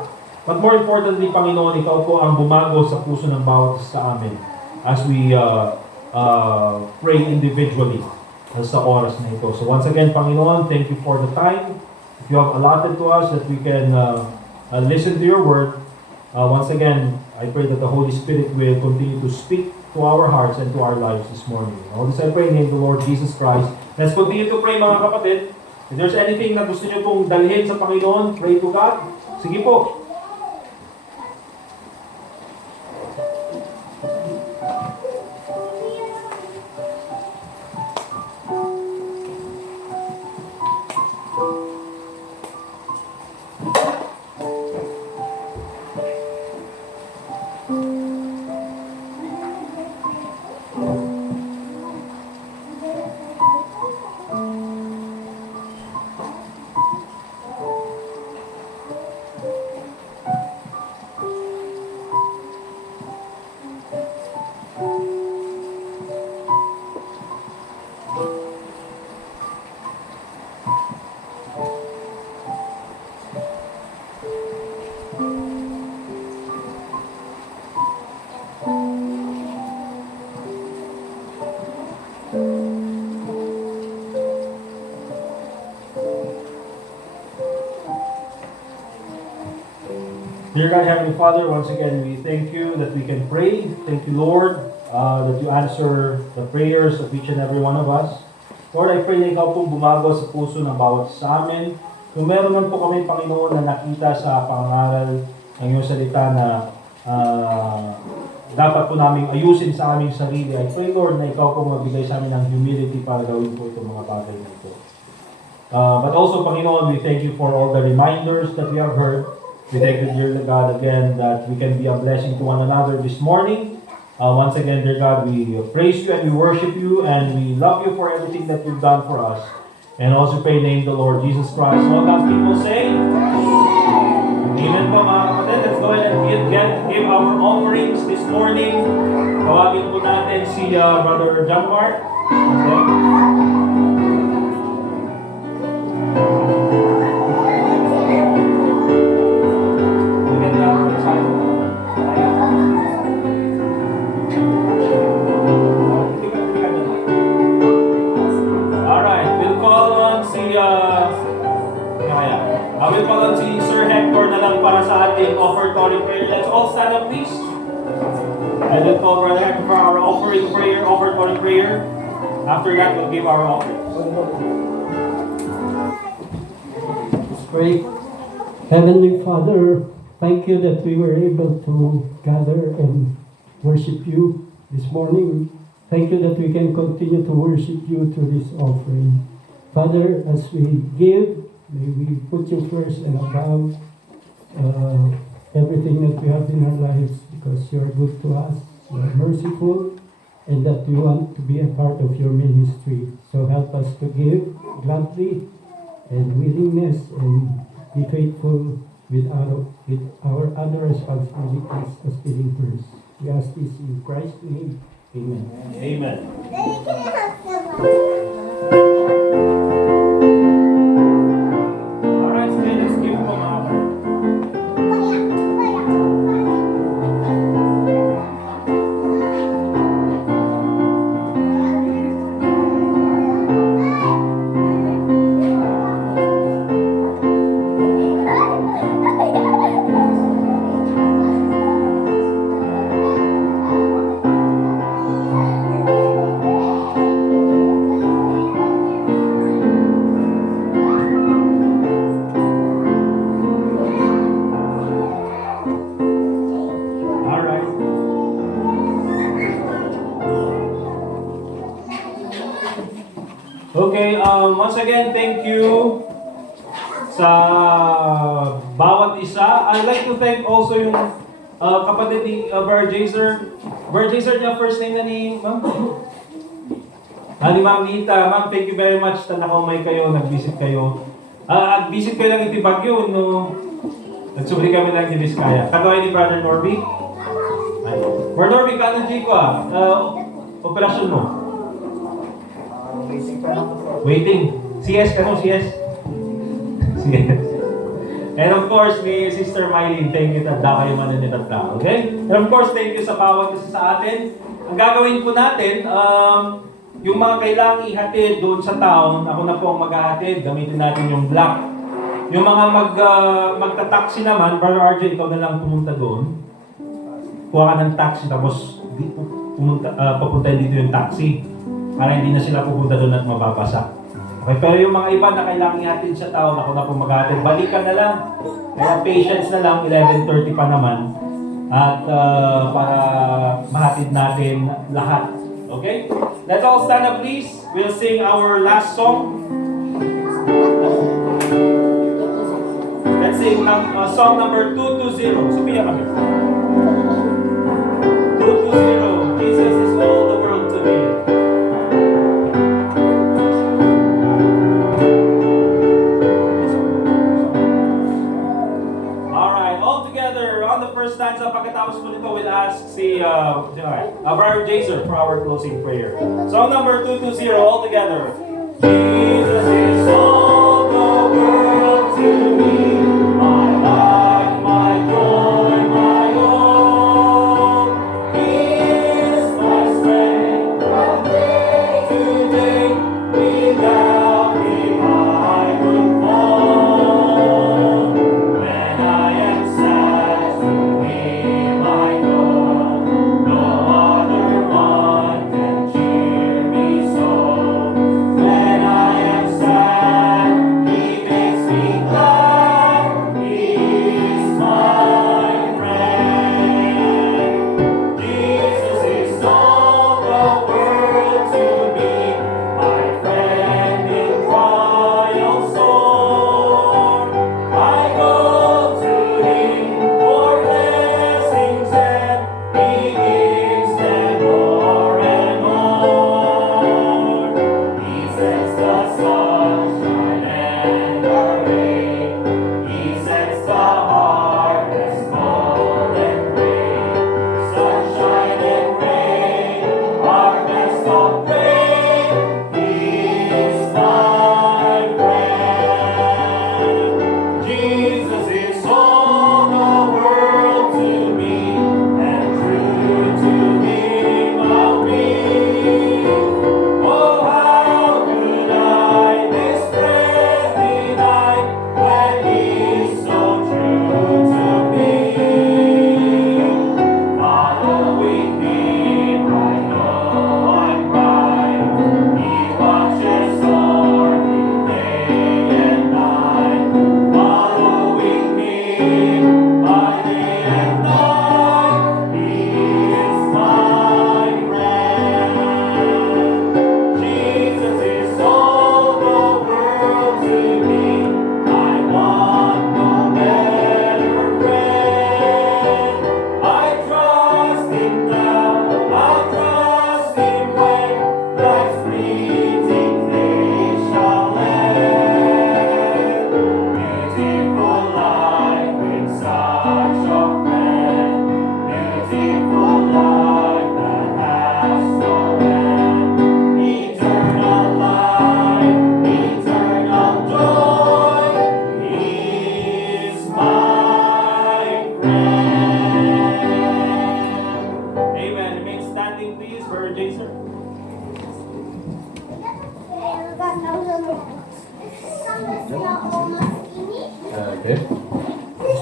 But more importantly, Panginoon, Ikaw po ang bumago sa puso ng bawat isa sa amin as we pray individually sa oras na ito. So once again, Panginoon, thank you for the time you have allotted to us that we can listen to your word. Once again, I pray that the Holy Spirit will continue to speak to our hearts and to our lives this morning. All this I pray in the name of the Lord Jesus Christ. Let's continue to pray, mga kapatid. If there's anything na gusto niyo pong dalhin sa Panginoon, pray to God. Sige po. Dear God, Heavenly Father, once again, we thank you that we can pray. Thank you, Lord, that you answer the prayers of each and every one of us. Lord, I pray na Ikaw pong bumago sa puso ng bawat sa amin. Kung meron man po kami, Panginoon, na nakita sa pangaral ng iyong salita na dapat po namin ayusin sa aming sarili, I pray, Lord, na Ikaw pong magbigay sa amin ng humility para gawin po itong mga bagay na ito. But also, Panginoon, we thank you for all the reminders that we have heard. We thank you, dear God, again, that we can be a blessing to one another this morning. Once again, dear God, we praise you and we worship you and we love you for everything that you've done for us. And also pray in the name of the Lord Jesus Christ. All God's people say, Amen po, mga kapatid. Let's go ahead and give our offerings this morning. Tawagin po natin si Brother John Mark. Okay. We'll call on si Sir Hector na lang para sa ating offertory prayer. Let's all stand up, please. And then call Brother Hector for our offertory prayer. After that, we'll give our offering. Let's pray. Heavenly Father, thank you that we were able to gather and worship you this morning. Thank you that we can continue to worship you through this offering. Father, as we give, may we put you first and above everything that we have in our lives, because you are good to us, you are merciful, and that we want to be a part of your ministry. So help us to give gladly and willingness and be faithful with our other responsibilities as believers. We ask this in Christ's name. Amen. Amen. Daddy, can I have some? Alright, so let's give po mga Alright. Okay, once again, thank you sa bawat isa. I'd like to thank also yung kapatid ni Brother Jaser. Brother Jaser, niya first name na ni Ma'am? Ni Ma'am Nita. Ma'am, thank you very much na nakaumay kayo, nag-visit kayo. Visit kayo lang iti Baguio, no? Nagsubli kami lang di Vizcaya. Kagawin ni Brother Norby. Brother Norby, kanon G ko operasyon mo? Waiting. CS ka no? CS? CS. And of course, may Sister Mylene, thank you tanda kayo maninitanda. Okay? And of course, thank you sa bawat isa sa atin. Ang gagawin po natin, yung mga kailangang ihatid doon sa town, ako na po ang maghahatid, gamitin natin yung black. Yung mga magta-taxi naman, Brother RJ, ikaw na lang pumunta doon. Kuha ka ng taxi, tapos papuntahin dito yung taxi. Para hindi na sila pupunta doon at mababasa. Okay, pero yung mga iba na kailangang ihatid sa town, ako na po maghahatid. Balikan na lang. Kaya patience na lang, 11:30 pa naman. At para mahatid natin lahat. Okay? Let's all stand up please. We'll sing our last song. Let's sing song number 220. Sophia, come here. 220. Jesus is all the world to me. Alright, all together on the first stanza. Pagkatapos po nito, we'll ask si Brother Jaser for our closing prayer. Song number 220, all together. Jesus is all the world to me. My life, my joy, my all. He is my strength from day to day. Without Him I would fall. When I am sad, to Him I go. No other one can cheer me so. When I am sad,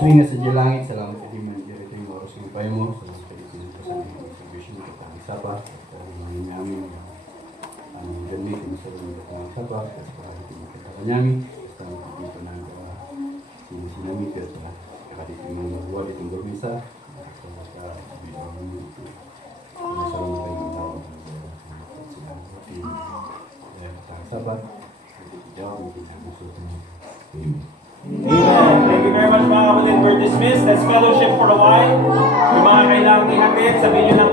Swing nga sa langit, salamat sa di man diri ito yung oras ng payo mo. Salamat sa itin ko sa contribution ko sa isa pa. Sa mga namin, ang gamit mo sa mga isa pa. Sa mga kita ka namin. Sa mga dito na sinami pero sa kakadito yung mga buwan itong gomisa. Sa mga bidang mo ito. Salamat kayo ng tao. Salamat sa itin. Sa isa pa. Amen. Amen. Thank you very much mga kapatid. We're dismissed. Let's fellowship for a while. Yung mga kailangang ihatid, sabihin nyo lang